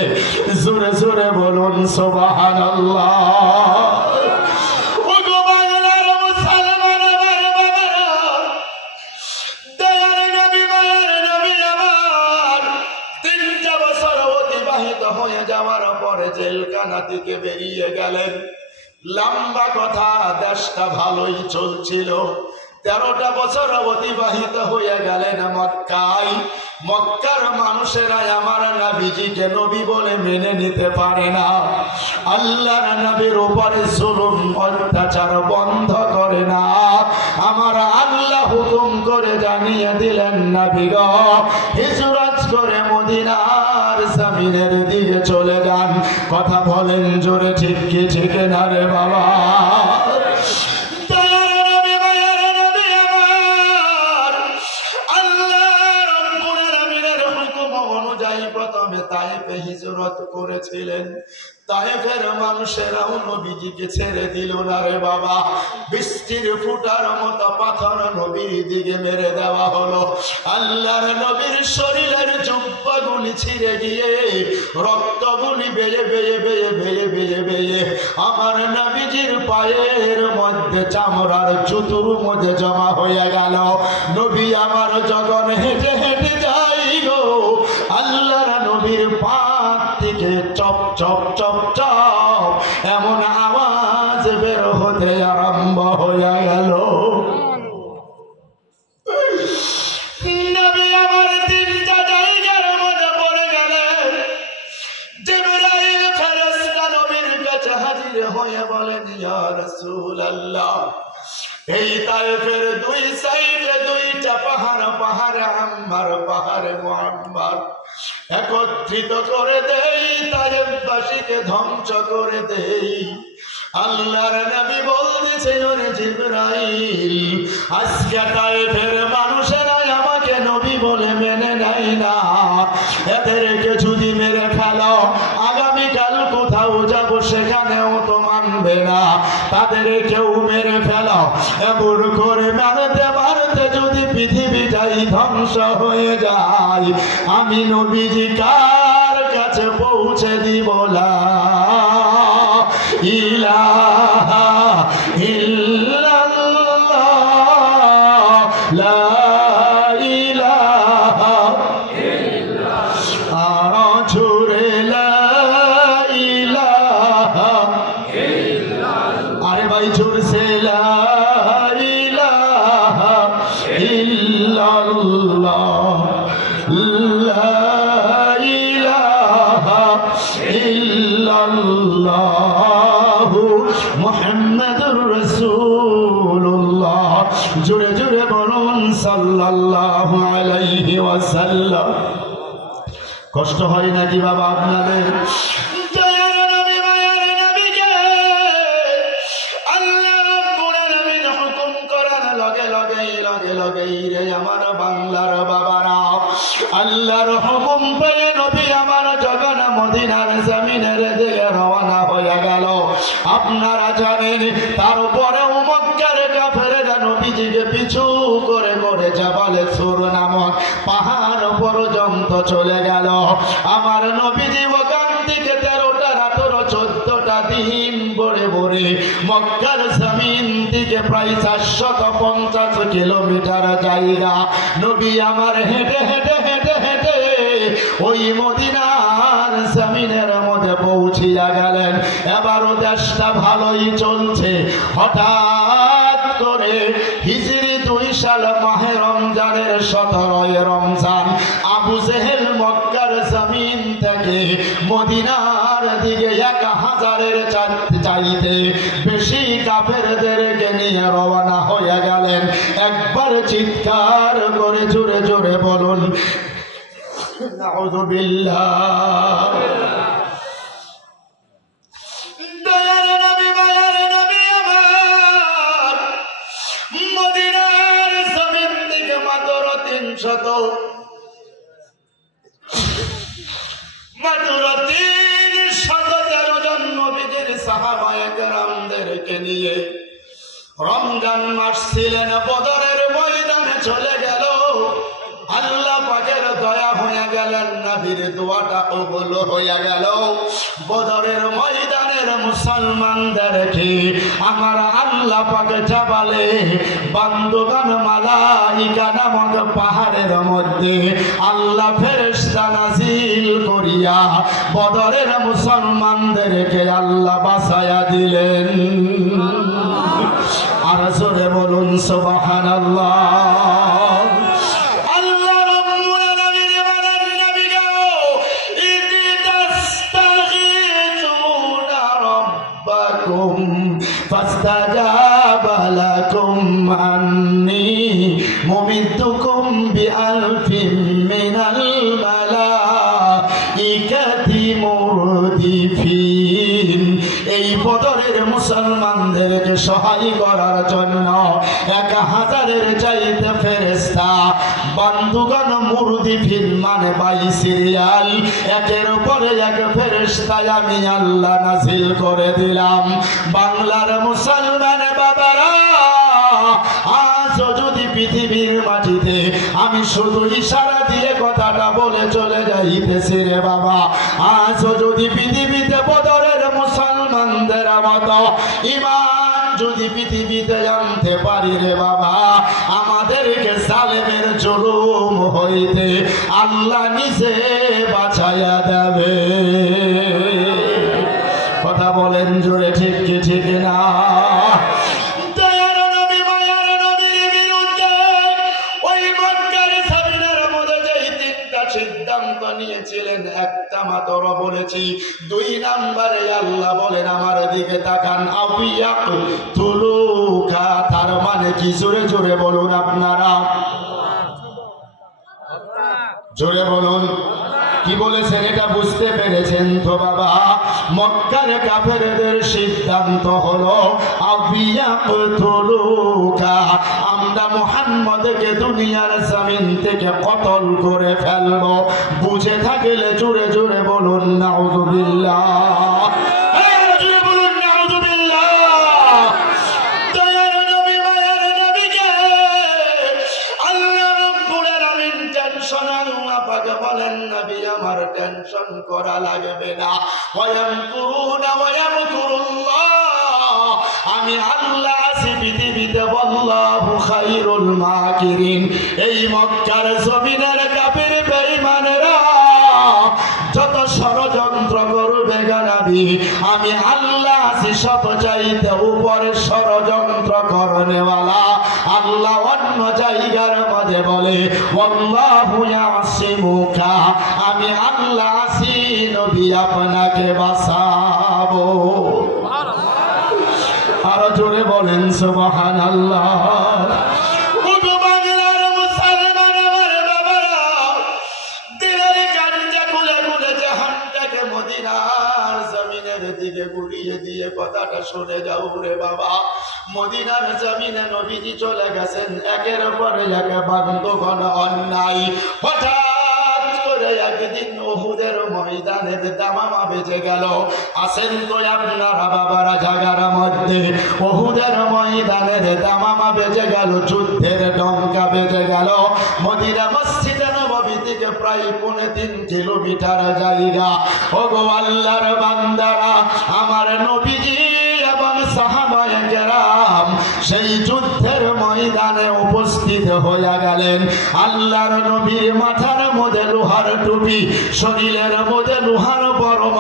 জোরে জোরে বলুন সুবহানাল্লাহ। হয়ে যাওয়ার পরে জেলখানা থেকে বেরিয়ে গেলেন। লম্বা কথা, দেশটা ভালোই চলছিল। 13টা বছর অতিবাহিত হয়ে গেলেন মক্কায়। মক্কার মানুষেরা আমার নবীজিকে নবী বলে মেনে নিতে পারে না। আল্লাহর নবীর উপরে জুলুম অত্যাচার বন্ধ করে না। আমার আল্লাহ হুকুম করে জানিয়ে দিলেন, নবী গো, হিজরত করে মদিনার জমিনের দিকে চলে যান। কথা বলেন জোরে, ঠিক কি ঠিক না রে বাবা? তায়েফে হিজরত করেছিলেন। তায়েফের মানুষেরাও নবীজিকে ছেড়ে দিল না রে বাবা। বৃষ্টির ফুটার মতো পাথর নবীর দিকে মেরে দেওয়া হলো। আল্লাহর নবীর শরীরের জুব্বাগুলি ছিঁড়ে গিয়ে রক্তগুলি বেয়ে বেয়ে বেয়ে বেয়ে বেয়ে বেয়ে আমার নবীজির পায়ের মধ্যে চামড়ার চুতুর মধ্যে জমা হয়ে গেল। নবী আমার যখন হেঁটে হেঁটে যাই গো, আল্লাহর নবীর পা থেকে চপ চপ চপ চপ এমন আওয়াজ বের হতে আরম্ভ হয়ে গেল। নবী আমার 3টা জায়গার মধ্যে পড়ে গেলেন। জিবরাইল ফেরেশতা নবীর কাছে হাজির হয়ে বলেন, ইয়া রাসূলুল্লাহ, এই তায়েফের 2 সাইডে 2টা পাহাড়, পাহাড়ে আম্বার, পাহাড়ে মুআম্মার, একত্রিত করে দেই, তায়েফবাসীকে ধ্বংস করে দেই। আল্লাহর নবী বলতেছেন, ওরে জিবরাইল, আজকে তায়েফের মানুষেরা আমাকে নবী বলে মেনে নেয় না, এদেরকে যদি মেরে ফেলো, আগামীকাল কোথাও যাব সেখানেও তো মানবে না, তাদের কেউ মেরে ফেলো। এমন করে মারতে মারতে যদি পৃথিবীটাই ধ্বংস হয়ে যায়, আমি নবীজি কার কাছে পৌঁছে দিব? লা ইলাহা ইল্লাল্লাহ, লা ইলাহা ইল্লাল্লাহ, আরো জোরে লা ইলাহা ইল্লাল্লাহ। আরে ভাই জোরছে লা ইলাহা ইল্লাল্লাহ, লা ইলাহা ইল্লাল্লাহ, মুহাম্মাদুর রাসূলুল্লাহ। জোরে জোরে বলুন সাল্লাল্লাহু আলাইহি ওয়াসাল্লাম। কষ্ট হয় নাকি বাবা আপনাদের? আমার বাংলার বাবারা, আল্লাহর হুকুম পেয়ে নবী আমার যখন মদিনার জমিনের দিকে রওনা হয়ে গেল। আপনারা জানেন, তারপরেও মক্কার কাফেরেরা নবীজিকে পিছু করে করে জাবালে সুর নামক পাহাড় পর্যন্ত চলে গেল। আমার নবীজি ওখান থেকে 13টা রাত 14টা দিন বড়ে বড়ে মক্কার জমিন থেকে প্রায় 450 কিলোমিটার জায়গা নবী আমার হেঁটে হেঁটে হেঁটে হেঁটে ওই মদিনার জমিনের মধ্যে পৌঁছিয়া গেলেন। এবারও দেশটা ভালোই চলছে। হঠাৎ করে হিজরি 2 সাল মাহে রমজানের 17 রমজান আবু জেহেল মক্কার জমিন থেকে মদিনার দিকে 1000-এর চাইতে বেশি কাফেরদেরকে নিয়ে রওনা হয়ে গেলেন। একবার চিৎকার করে জোরে জোরে বলুন নাউযুবিল্লাহ। নিয়ে রমজান মাস ছিলেন, বদরের ময়দানে চলে গেল। আল্লাহ পাকের দয়া হয়ে গেলেন, নবীর দোয়াটা কবুল হয়ে গেল। বদরের ময়দানের মুসলমানদেরকে আমার আল্লাহ পাক জাবালে বান্দগান মালাইকা নামক পাহাড়ের মধ্যে আল্লাহ ফেরেশতা নাজিল করিয়া বদরের মুসলমানদেরকে আল্লাহ বাঁচায়া দিলেন। আর জোরে বলুন সুবহানাল্লাহ। فاستجاب لكم أني ممدكم بألف من الملائكة مردفين। এই বদরের মুসলমানদেরকে সহায় করার জন্য 1000-এর চাইতে ফেরেশতা বান্দুগান মুরদিফিন মানে 22 সিরিয়াল একের উপরে এক ফেরেশতা আমি আল্লাহ নাজিল করে দিলাম। বাংলার মুসলমান বাবারা, আজ যদি পৃথিবীর মাটিতে আমি শুধু ইশারা দিয়ে কথাটা বলে চলে যাইতেছি রে বাবা, আজ যদি পৃথিবীতে বদরের মুসলমানদের মতো ঈমান যদি পৃথিবীতে আনতে পারি রে বাবা, আমাদেরকে জালেমের জুলুম হইতে আল্লাহ নিজে বাঁচায়া দেবে। কথা বলেন জোরে, ঠিক কি ঠিক না? সিদ্ধান্ত নিয়েছিলেন একটা মাত্র বলেছি। 2 নম্বরে আল্লাহ বলেন আমার দিকে তাকান, আবিয়াক তুলুকা, তার মানে কি? জোরে জোরে বলুন আপনারা, জোরে বলুন। কি বলেছেন এটা বুঝতে পেরেছেন তো বাবা? মক্কার কাফেরদের সিদ্ধান্ত হলো আবিয়াকুলুকা, আমরা মুহাম্মদকে দুনিয়ার জমিন থেকে কতল করে ফেলবো। বুঝে থাকলে জোরে জোরে বলুন নাউযুবিল্লাহ। বলেন নবী আমার টেনশন করা লাগবে না। ওয়ায়ামকুরুনা ওয়ায়ামকুরুল্লাহ, আমি আল্লাহ আছি পৃথিবীতে, আল্লাহু খায়রুল মাকিরিন। এই মক্কার জমিনের কাফির বেঈমানেরা যত ষড়যন্ত্র করবে গানাবি, আমি আল্লাহ আছি সব চাইতে উপরে ষড়যন্ত্র করনেওয়ালা। আল্লাহ অন্য জায়গার মধ্যে বলে আল্লাহু ইয়াসিমুকা, আমি আল্লাহ আছি নবী আপনাকে বাঁচাবো। আর জোরে বলেন সুবহানাল্লাহ। দিকে গুড়িয়ে দিয়ে কথাটা শুনে যাও রে বাবা। মদিনার জমিনে নবীজি চলে গেছেন, একের পরে এক বান্দগণ অন্যায়। হঠাৎ করে একদিন উহুদের ময়দানের দামামা বেজে গেল। আসেন তো আপনারা বাবারা জায়গার মধ্যে, উহুদের ময়দানের দামামা বেজে গেল, যুদ্ধের ডঙ্কা বেজে গেল। মদিনা মসজিদে নববী থেকে প্রায় 3.5 কিলোমিটার জায়গা। ওগো আল্লাহর বান্দারা, আমার নবীজি এবং সাহাবায়ে কেরাম সেই যুদ্ধের ময়দানে উপস্থিত হয়ে গেলেন। আল্লাহর নবীর মাথার মধ্যে লোহার টুপি, শরীরের মধ্যে লোহার বর্ম,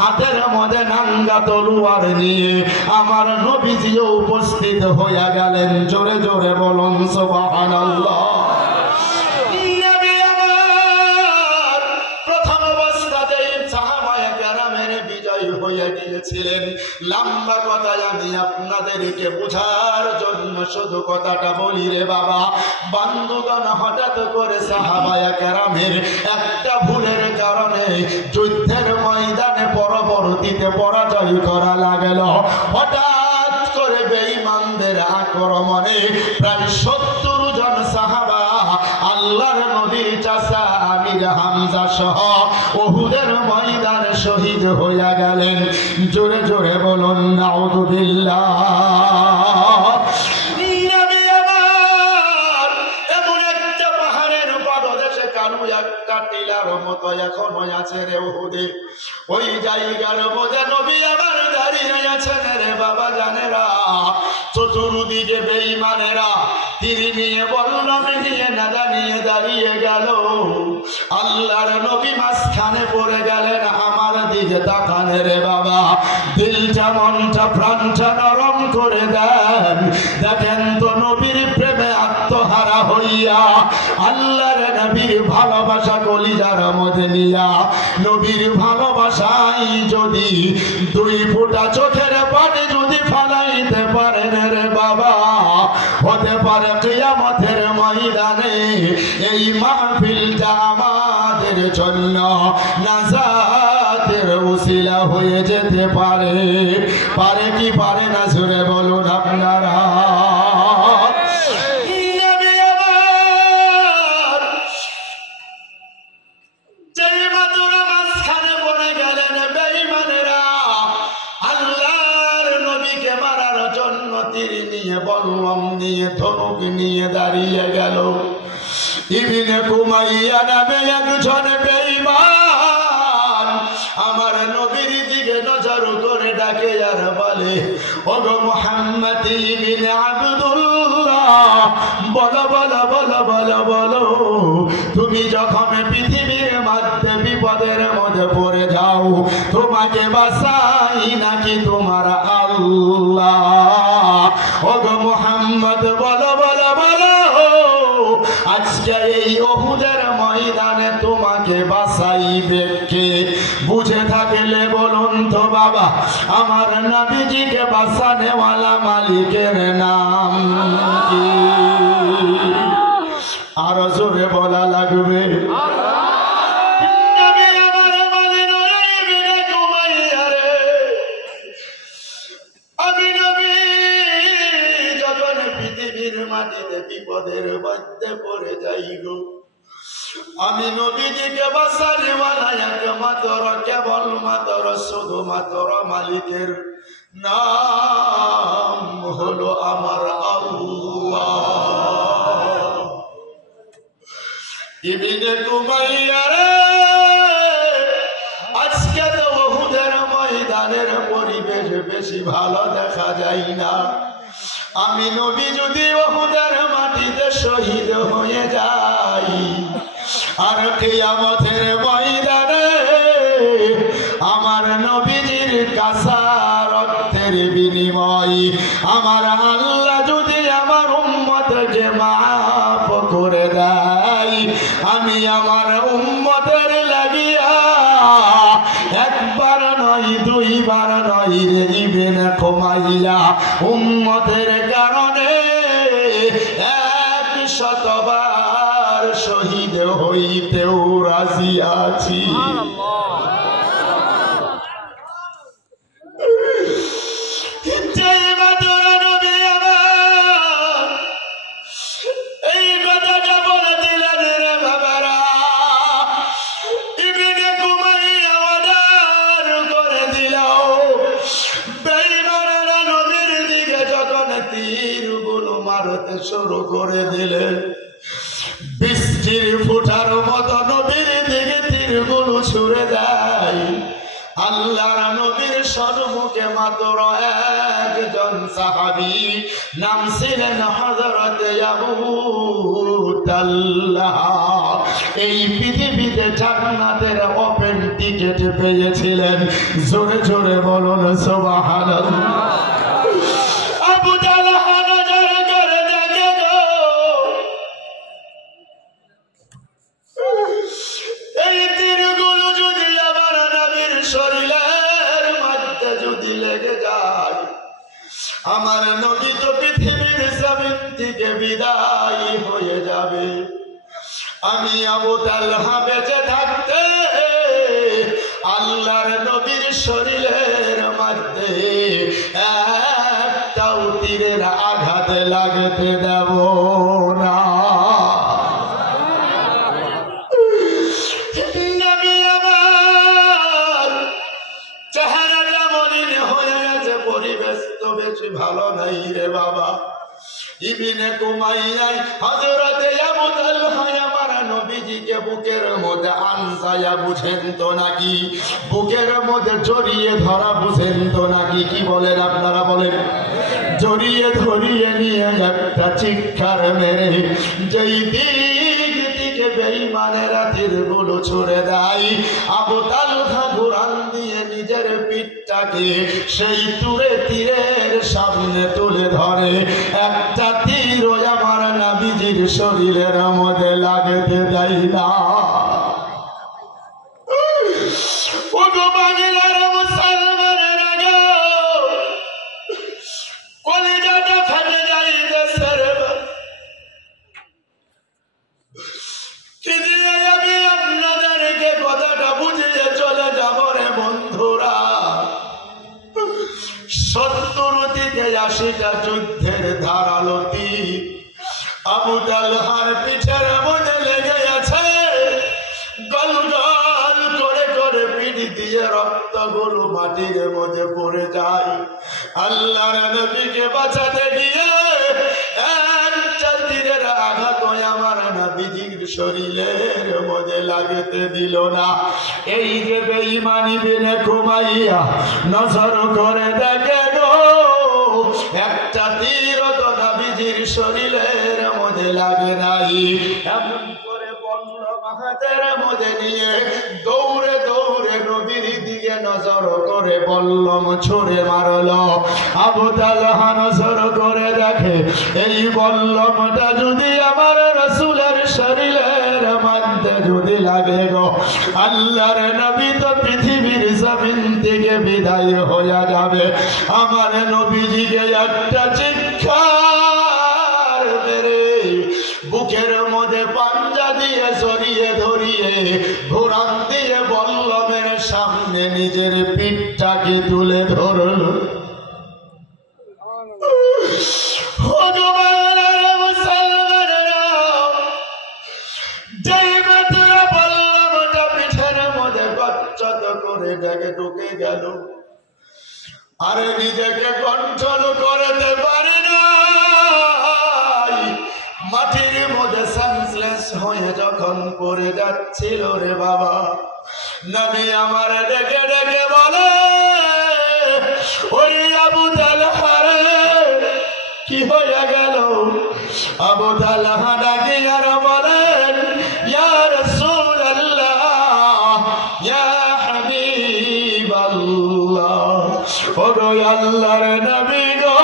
হাতের মধ্যে নাঙ্গা তলোয়ার নিয়ে আমার নবীজিও উপস্থিত হয়ে গেলেন। জোরে জোরে বলুন সুবহানাল্লাহ। হয়ে গিয়েছিলেন। লম্বা কথা আমি আপনাদেরকে বোঝার জন্য শুধু কথাটা বলি রে বাবা। বন্ধুগণ, হঠাৎ করে সাহাবায়ে কেরামের একটা ভুলের কারণে যুদ্ধের ময়দানে পরবর্তীতে পরাজয় করা লাগল। হঠাৎ করে বেঈমানদের আক্রমণে প্রায় 70 জন সাহাবা আল্লাহর নবীর চাচা আমির বীর হামজা সহ উহুদের ময়দানে শহীদ হইয়া গেলেন। জোরে জোরে বলুন নাউযুবিল্লাহ। ওই জায়গার মধ্যে নবী আমার দাঁড়িয়ে আছেন রে বাবা জানেরা। চতুর্দিকে বেঈমানেরা তীর নিয়ে বল্লম নিয়ে নাদা নিয়ে দাঁড়িয়ে গেল। আল্লাহর নবী মাঝখানে পড়ে গেলেন। আমার দিকে তাকান রে বাবা, দিলটা মনটা প্রাণটা নরম করে দেন। দেখেন তো নবীর প্রেমে আত্মহারা হইয়া আল্লাহর নবীর ভালোবাসা কলিজার মধ্যে নিয়া নবীর ভালোবাসাই যদি দুই ফোঁটা চোখের পানি যদি ফালাইতে পারেন রে বাবা, হতে পারে কিয়ামতের ময়দানে এই মাহফিলটা আমাদের জন্য নাজাতের উসিলা হয়ে যেতে পারে। পারে কি পারে না জোরে বলুন আপনারা। ধনুক নিয়ে দাঁড়িয়ে গেল। ইবনে কুমাইয়া নামে একজন বেঈমান আমার নবীর দিকে নজর করে ডাকে আর বলে, ওগো মুহাম্মদ ইবনে আব্দুল্লাহ, বলো বলো বলো বলো বলো, তুমি যখন পৃথিবীর মধ্যে বিপদের মধ্যে পড়ে যাও তোমাকে বাঁচাই নাকি তোমার আল্লাহ? ওগো মুহাম্মদ বলো বলো বলো, আজকে এই উহুদের ময়দানে তোমাকে বাঁচাইবে কে? বুঝে থাকলে বলুন তো বাবা, আমার নবীজিকে বাঁচানেওয়ালা মালিকের নাম কি? আরো জোরে বলা লাগবে। মাটিতে বিপদের মধ্যে পড়ে যাই গো, আমি নবীজিকে বাঁচানেওয়ালা একমাত্র কেবলমাত্র শুধুমাত্র মালিকের নাম হলো আমার আল্লাহ। ইবনে কুমাইয়া রে, আজকে তো উহুদের ময়দানের পরিবেশ বেশি ভালো দেখা যায় না। আমি নবী যদি উহুদের মাটিতে শহীদ হয়ে যাই আর কিয়ামতের ময়দানে আমার নবীজির কাঁচা রক্তের বিনিময় আমার আল্লাহ যদি আমার উম্মতকে মাফ করে দেয়, আমি আমার উম্মতের লাগিয়া একবার নয় দুইবার নয় রে ইবনে কুমাইয়া উম্মতের কারণে 100বার শহীদ হইতেও রাজি আছি। শুরু করে দিলেন, বৃষ্টির ফুটার মতো নবীর দিকে তীরগুলো ছুড়ে দেয়। আল্লাহর নবীর সম্মুখে মাত্র একজন সাহাবী, নাম ছিলেন হযরত আবু তালহা। এই পৃথিবীতে জান্নাতের ওপেন টিকেট পেয়েছিলেন। জোরে জোরে বলুন সুবহানাল্লাহ। আবু তালহা নজর করে দেখে গো, এই তীরগুলো যদি আমার নবীর শরীরের মধ্যে যদি লেগে যায়, আমার নবী তো পৃথিবীর জমিন থেকে বিদায় হয়ে যাবে। আমি আবু তালহা বেঁচে থাকতে আল্লাহর নবীর শরীরের মধ্যে একটাও তীরের আঘাত লাগতে দেব না। চেহারাটা মলিন হয়ে গেছে, পরিবেশ তো বেশি ভালো নাই রে বাবা। ইবনে কুমাইয়ায় হযরতে আবু তালহা আমার নবীজিকে বুকের মধ্যে আনসায়া বুঝেন তো নাকি, বুকের মধ্যে জড়িয়ে ধরা বুঝেন তো নাকি, কি বলেন আপনারা বলেন? জড়িয়ে ধরিয়ে নিয়ে একটা চিৎকার মেরে যেই দিক দিকে বেঈমানেরা তীরগুলো ছুড়ে দেয়, আবু তালহা কুরআন দিয়ে নিজের পিঠটাকে সেই তীরের সামনে তুলে ধরে। একটা তীর আমার নবীজির শরীরের মধ্যে লাগতে দেয় না। ওগো বাংলার মুসলমানেরা গো, কলিজাটা ফেটে যাইতেছে রে। কি দিয়ে আমি আপনাদেরকে কথাটা বুঝিয়ে চলে যাব রে বন্ধুরা। 70 থেকে 80টা যুদ্ধের ধারালো তীর আবু তালহার পিঠের মধ্যে লেগে আছে। গল গল করে করে পিঠ দিয়ে রক্তগুলো মাটির মধ্যে পড়ে যায়। আল্লাহর নবীকে বাঁচাতে গিয়ে একটা তীরের আঘাত আমার নবীজির শরীরের মধ্যে লাগতে দিল না। এই যে বেঈমানি বিনে কুমাইয়া নজর করে দেখে গো, একটা তীর তো নবীজির শরীরের মধ্যে লাগে নাই। এমন করে বলল হাতের মধ্যে নিয়ে দৌড়ে দৌড়ে নবীর দিকে নজর করে বল্লম ছুঁড়ে মারলো। আবু তালহা নজর করে দেখে এই বল্লমটা যদি আমার রাসূলের শরীরের মধ্যে যদি লাগে গো, আল্লাহর নবী তো পৃথিবীর জমিন থেকে বিদায় হয়ে যাবে। আমার নবীজিকে একটা চিৎকার মেরে বুকের মধ্যে পাঞ্জা দিয়ে জড়িয়ে ধরিয়ে ঘোরান দিয়ে বল্লমের সামনে নিজের পিঠটাকে তুলে ধরল। ঢুকে গেল, আরে নিজেকে কন্ট্রোল করতে পারে না। মাটির মধ্যে সেন্সলেস হয়ে যখন পড়ে যাচ্ছিল রে বাবা, নবী আমার ডেকে ডেকে বলে, ওই আবু তালহা রে কি হয়ে গেল? আবু তালহা ডাকে আর বলেন, ইয়া রাসূলুল্লাহ, ইয়া ওগো আল্লাহর নবী গো,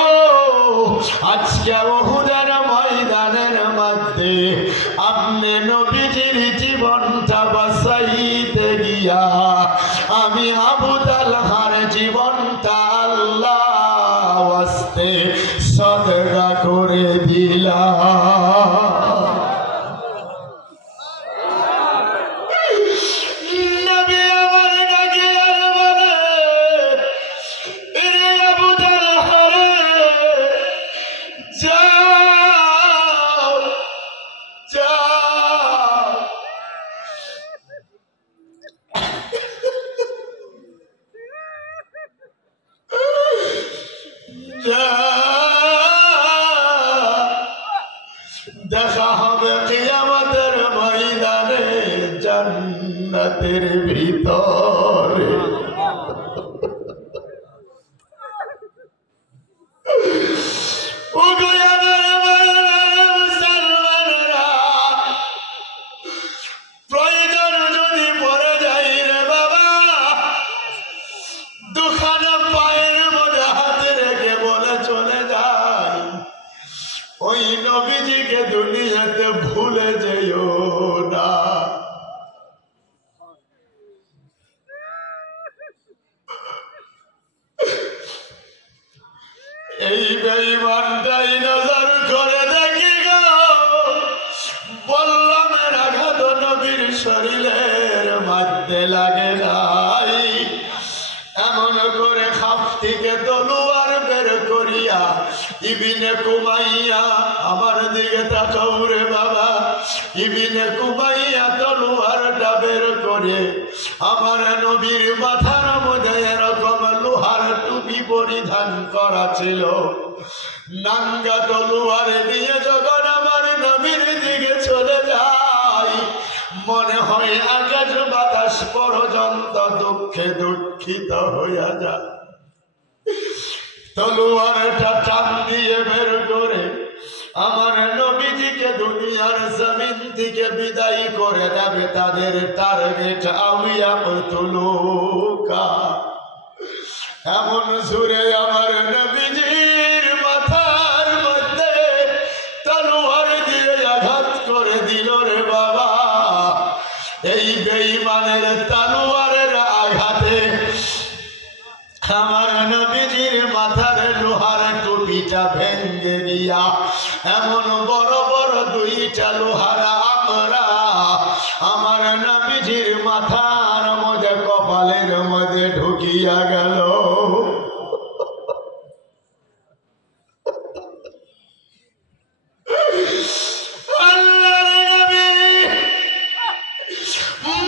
আজকে উহুদের ময়দানের মধ্যে আপনি নবীজির জীবনটা বাঁচাইতে গিয়া আমি আবু তালহার জীবনটা আল্লাহ ওয়াস্তে সদকা করে দিলাম। দেখা হবে কিয়ামতের ময়দানে জান্নাতের ভিতরে। প্রয়োজন যদি পড়ে যাই রে বাবা, দুখানা পায়ের মধ্যে হাতে রেখে বলে চলে যায়, ওই নবীজিকে দুনিয়াতে ভুলে যেও না। এই বেঈমানটাই নজর করে দেখি গো, বল্লমের আঘাত নবীর শরীরের মধ্যে লাগে নাই। এমন করে খাপ থেকে তলোয়ার বের করিয়া ইবনে কুমাইয়া, আমার দিকে তাকাও রে বাবা, ইবনে কুমাইয়া তলোয়ারটা বের করে আমার নবীর মাথার মধ্যে এরকম করা ছিল। নাঙ্গা তলোয়ার দিয়ে যখন আমার নবীর দিকে চলে যায়, মনে হয় আকাশ বাতাস পর্যন্ত দুঃখে দুঃখিত হইয়া যায়। তলোয়ারটা টান দিয়ে বের করে আমার নবীজিকে দুনিয়ার জমিন থেকে বিদায় করে দেবে। তাদের টার্গেট আমি আবতুলুকা। এমন সুরে আমার নবীজির মাথার মধ্যে তলোয়ার দিয়ে আঘাত করে দিল রে বাবা। এই বেঈমানের তলোয়ারের আঘাতে আমার নবীজির মাথার লোহার টুপিটা ভেঙে গিয়া এমন বড় বড় দুইটা লোহার আকরা আমার নবীজির মাথার মধ্যে কপালের মধ্যে ঢুকিয়া গেল।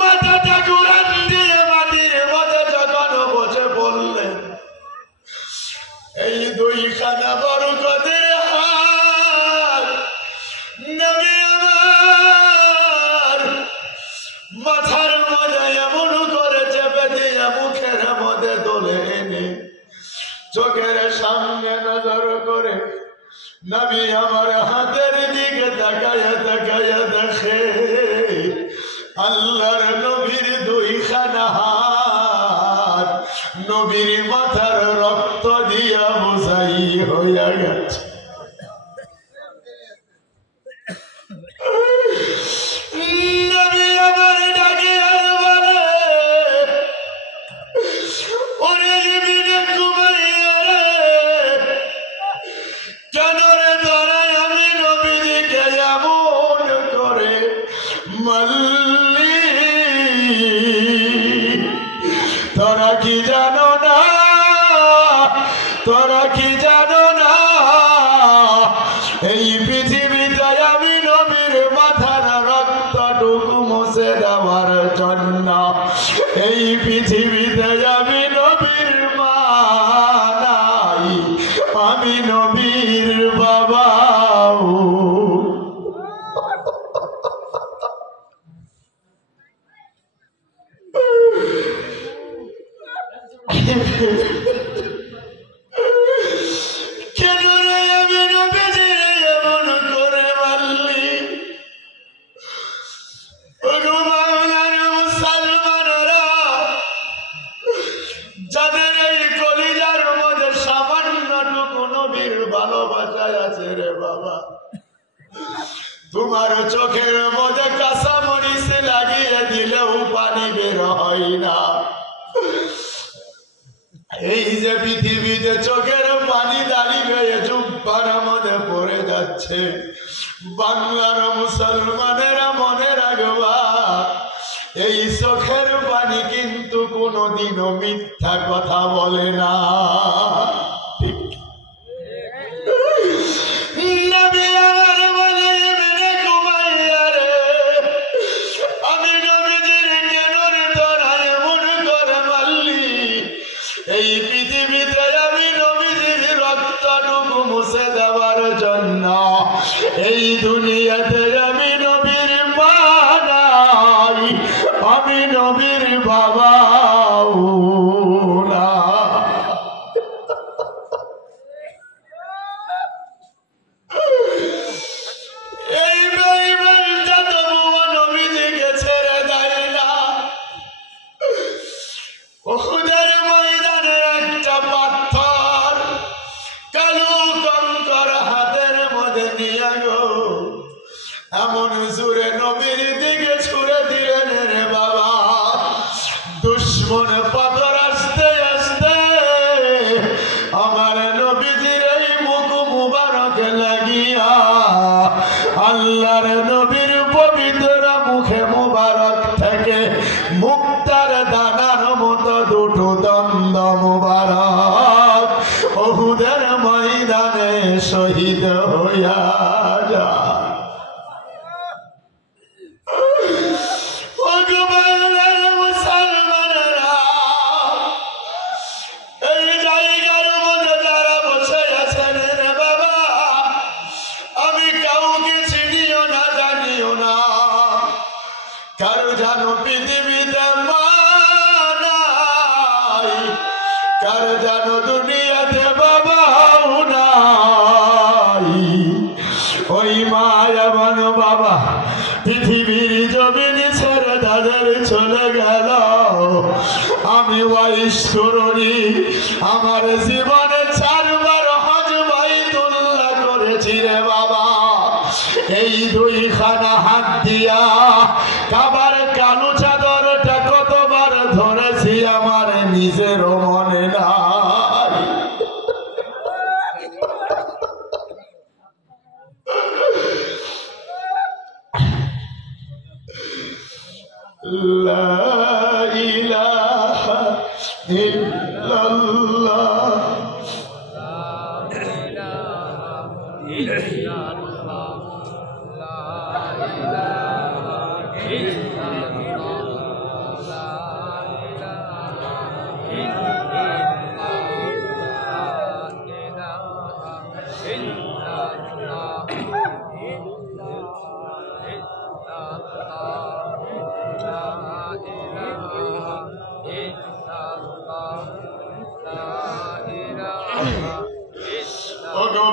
মাথাটা ঘুরান দিয়ে মাটির মধ্যে যখন বসে বললেন, এই দুইখানা বরকতের হাত নবী আমার মাথার মধ্যে এমন করে চেপে দিয়ে মুখের মধ্যে তোলে এনে চোখের সামনে নজর করে নবী আমার হাতের দিকে তাকায়া তাকায়া দেখে আল্লাহর নবীর দুইখানা হাত নবীর মাথার রক্ত দিয়া বোঝাই হইয়া গেছে। নবী আমার ডাকে আর বলে, ওরে বিনে ঘুমাইয়া রে, কেন রে তোরা আমি নবীকে এমন করে মারলি? তোরা কি জানো না, তোরা কি জানো না এই পৃথিবীতে আমি নবীর মাথার রক্তটুকু মুছে দেওয়ার জন্য এই পৃথিবীতে আমি নবীর মা নাই, আমি নবীর বাবা। কেন রে আমি নবীজির এমন করে মারলি? বাংলার মুসলমানেরা যাদের এই কলিজার মধ্যে সামান্যটুকু নবীর ভালোবাসায় আছে রে বাবা, তোমার চোখের মধ্যে কাঁচা মরিচ লাগিয়ে দিলেও পানি বের হয় না। এই যে পৃথিবীতে চোখের পানি দাঁড়িয়ে গিয়ে জুব্বার মধ্যে পড়ে যাচ্ছে, বাংলার মুসলমানেরা মনে রাখবা এই চোখের পানি কিন্তু কোনোদিনও মিথ্যা কথা বলে না। নবী আমার বলে, বিনে ঘুমাইয়া রে, আমি নবীজির কেন রে তোরা এমন করে মারলি? এই পৃথিবীতে আমি নবীজির রক্তটুকু মুছে দেওয়ার জন্য এই দুনিয়াতে আমি নবীর মা নাই, আমি নবীর বাবা না। এই বেঈমানটা তবুও নবীজিকে ছেড়ে দেয় না। উহুদের ময়দানের একটা পাথর কালো কঙ্কর হাতের মধ্যে নিয়ে গো এমন জোরে নবীর দিকে ছুড়ে দিলেন রে বাবা, দুশ্মন পাথর আস্তে আস্তে আমার নবীজির এই মুখ মুবারক লাগিয়া আল্লাহর নবীর পবিত্র মুখে মুবারক থেকে মুক্তার দানার মতো দুটো দন্দ মুবারক উহুদের ময়দানে শহীদ হইয়া যায়। মুসলমানেরা এই জায়গার মধ্যে যারা কার জানো দুনিয়াতে বাবাও নাই, ওই মা এবং বাবা পৃথিবীর জমিন ছেড়ে তাদের চলে গেল। আমি ওয়াইশ করুনি আমার জীবনে 4 বার হজ বাইতুল্লাহ করেছি রে বাবা। এই 2 খানা হাত দিয়া কাবার কালো চাদরটা কতবার ধরেছি আমার নিজেরও মনে নাই। লা ইলাহা ইল্লাল্লাহ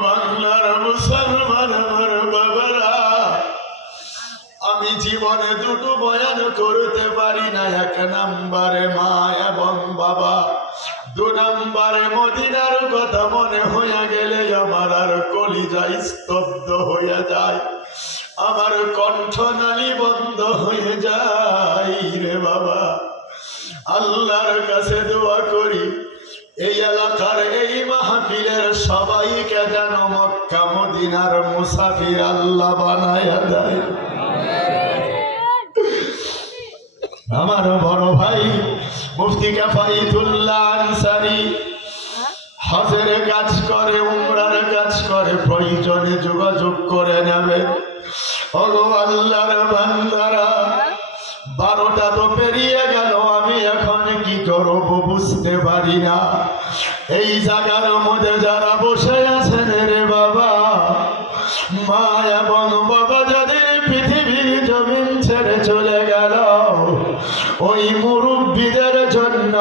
বাংলার মুসলমান আমার বাবারা, আমি জীবনে 2টো বয়ান করতে পারি না। 1 নম্বরে মা এবং বাবা, 2 নম্বরে মদিনার কথা মনে হয়ে গেলে আমার আর কলিজা স্তব্ধ হয়ে যায়, আমার কণ্ঠনালী বন্ধ হয়ে যায় রে বাবা। আল্লাহর কাছে দোয়া করি এই এলাকার এই মাহফিলের সবাইকে যেন মক্কা মদিনার মুসাফির আল্লাহ বানায়া দেয়। আমার বড় ভাই মুফতি কাফাইতুল্লাহ আনসারী হজের কাজ করে, উমরার কাজ করে, প্রয়োজনে যোগাযোগ করে নেবে। ওগো আল্লাহর বান্দারা, 12টা তো পেরিয়ে গেল, আমি এখন কি করব বুঝতে পারি না। এই জায়গার মধ্যে যারা বসে আছেন রে বাবা, মা এবং বাবা যাদের পৃথিবীর জমিন ছেড়ে চলে গেল, ওই মুরব্বীদের জন্য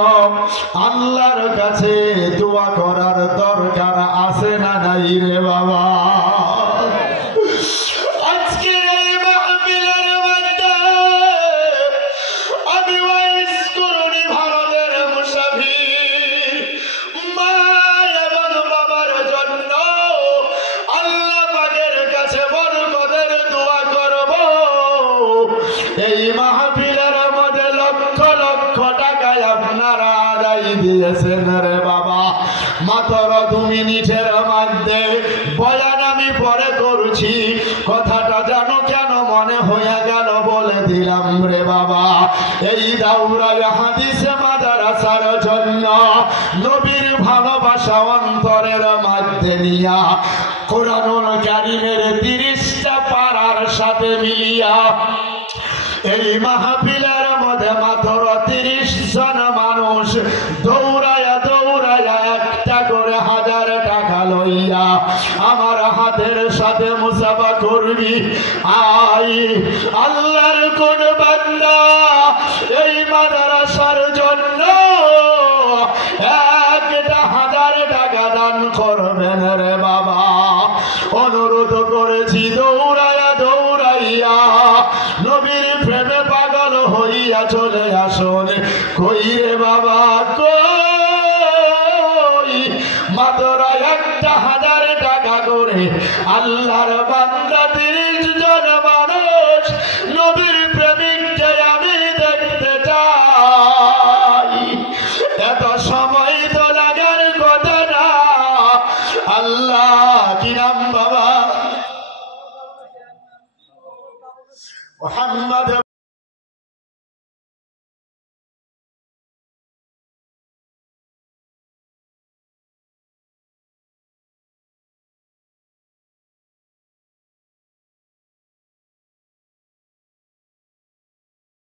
আল্লাহর কাছে দোয়া করার দরকার আছে না নাই রে বাবা? এই মাহফিলের মধ্যে লক্ষ লক্ষ টাকায় আপনারা আদায় দিয়েছেন রে বাবা। মাত্র 2 মিনিটের মধ্যে বয়ান আমি পরে করছি, কথাটা জানো কেন মনে হয়ে গেল বলে দিলাম রে বাবা। এই দাউরায় হাদিসে মাদ্রাসার জন্য নবীর ভালোবাসা অন্তরের মধ্যে নিয়া কোরআনুল কারীমের 30টা পারার সাথে মিলিয়া এই মাহফিলের মধ্যে মাত্র 30 জন মানুষ দৌড়ায়া দৌড়ায়া একটা করে 1000 টাকা লইয়া আমার হাতের সাথে মুসাফা করবি। আই আল্লাহর কোন বান্দা এই মাদ্রাসার জন্য 1000 টাকা দান করবেন রে বাবা। অনুরোধ করেছি দৌড়ায়া দৌড়াইয়া নবীর প্রেমে পাগল হইয়া চলে আসুন। কই রে বাবা কই? মাত্র 1000 টাকা করে আল্লাহর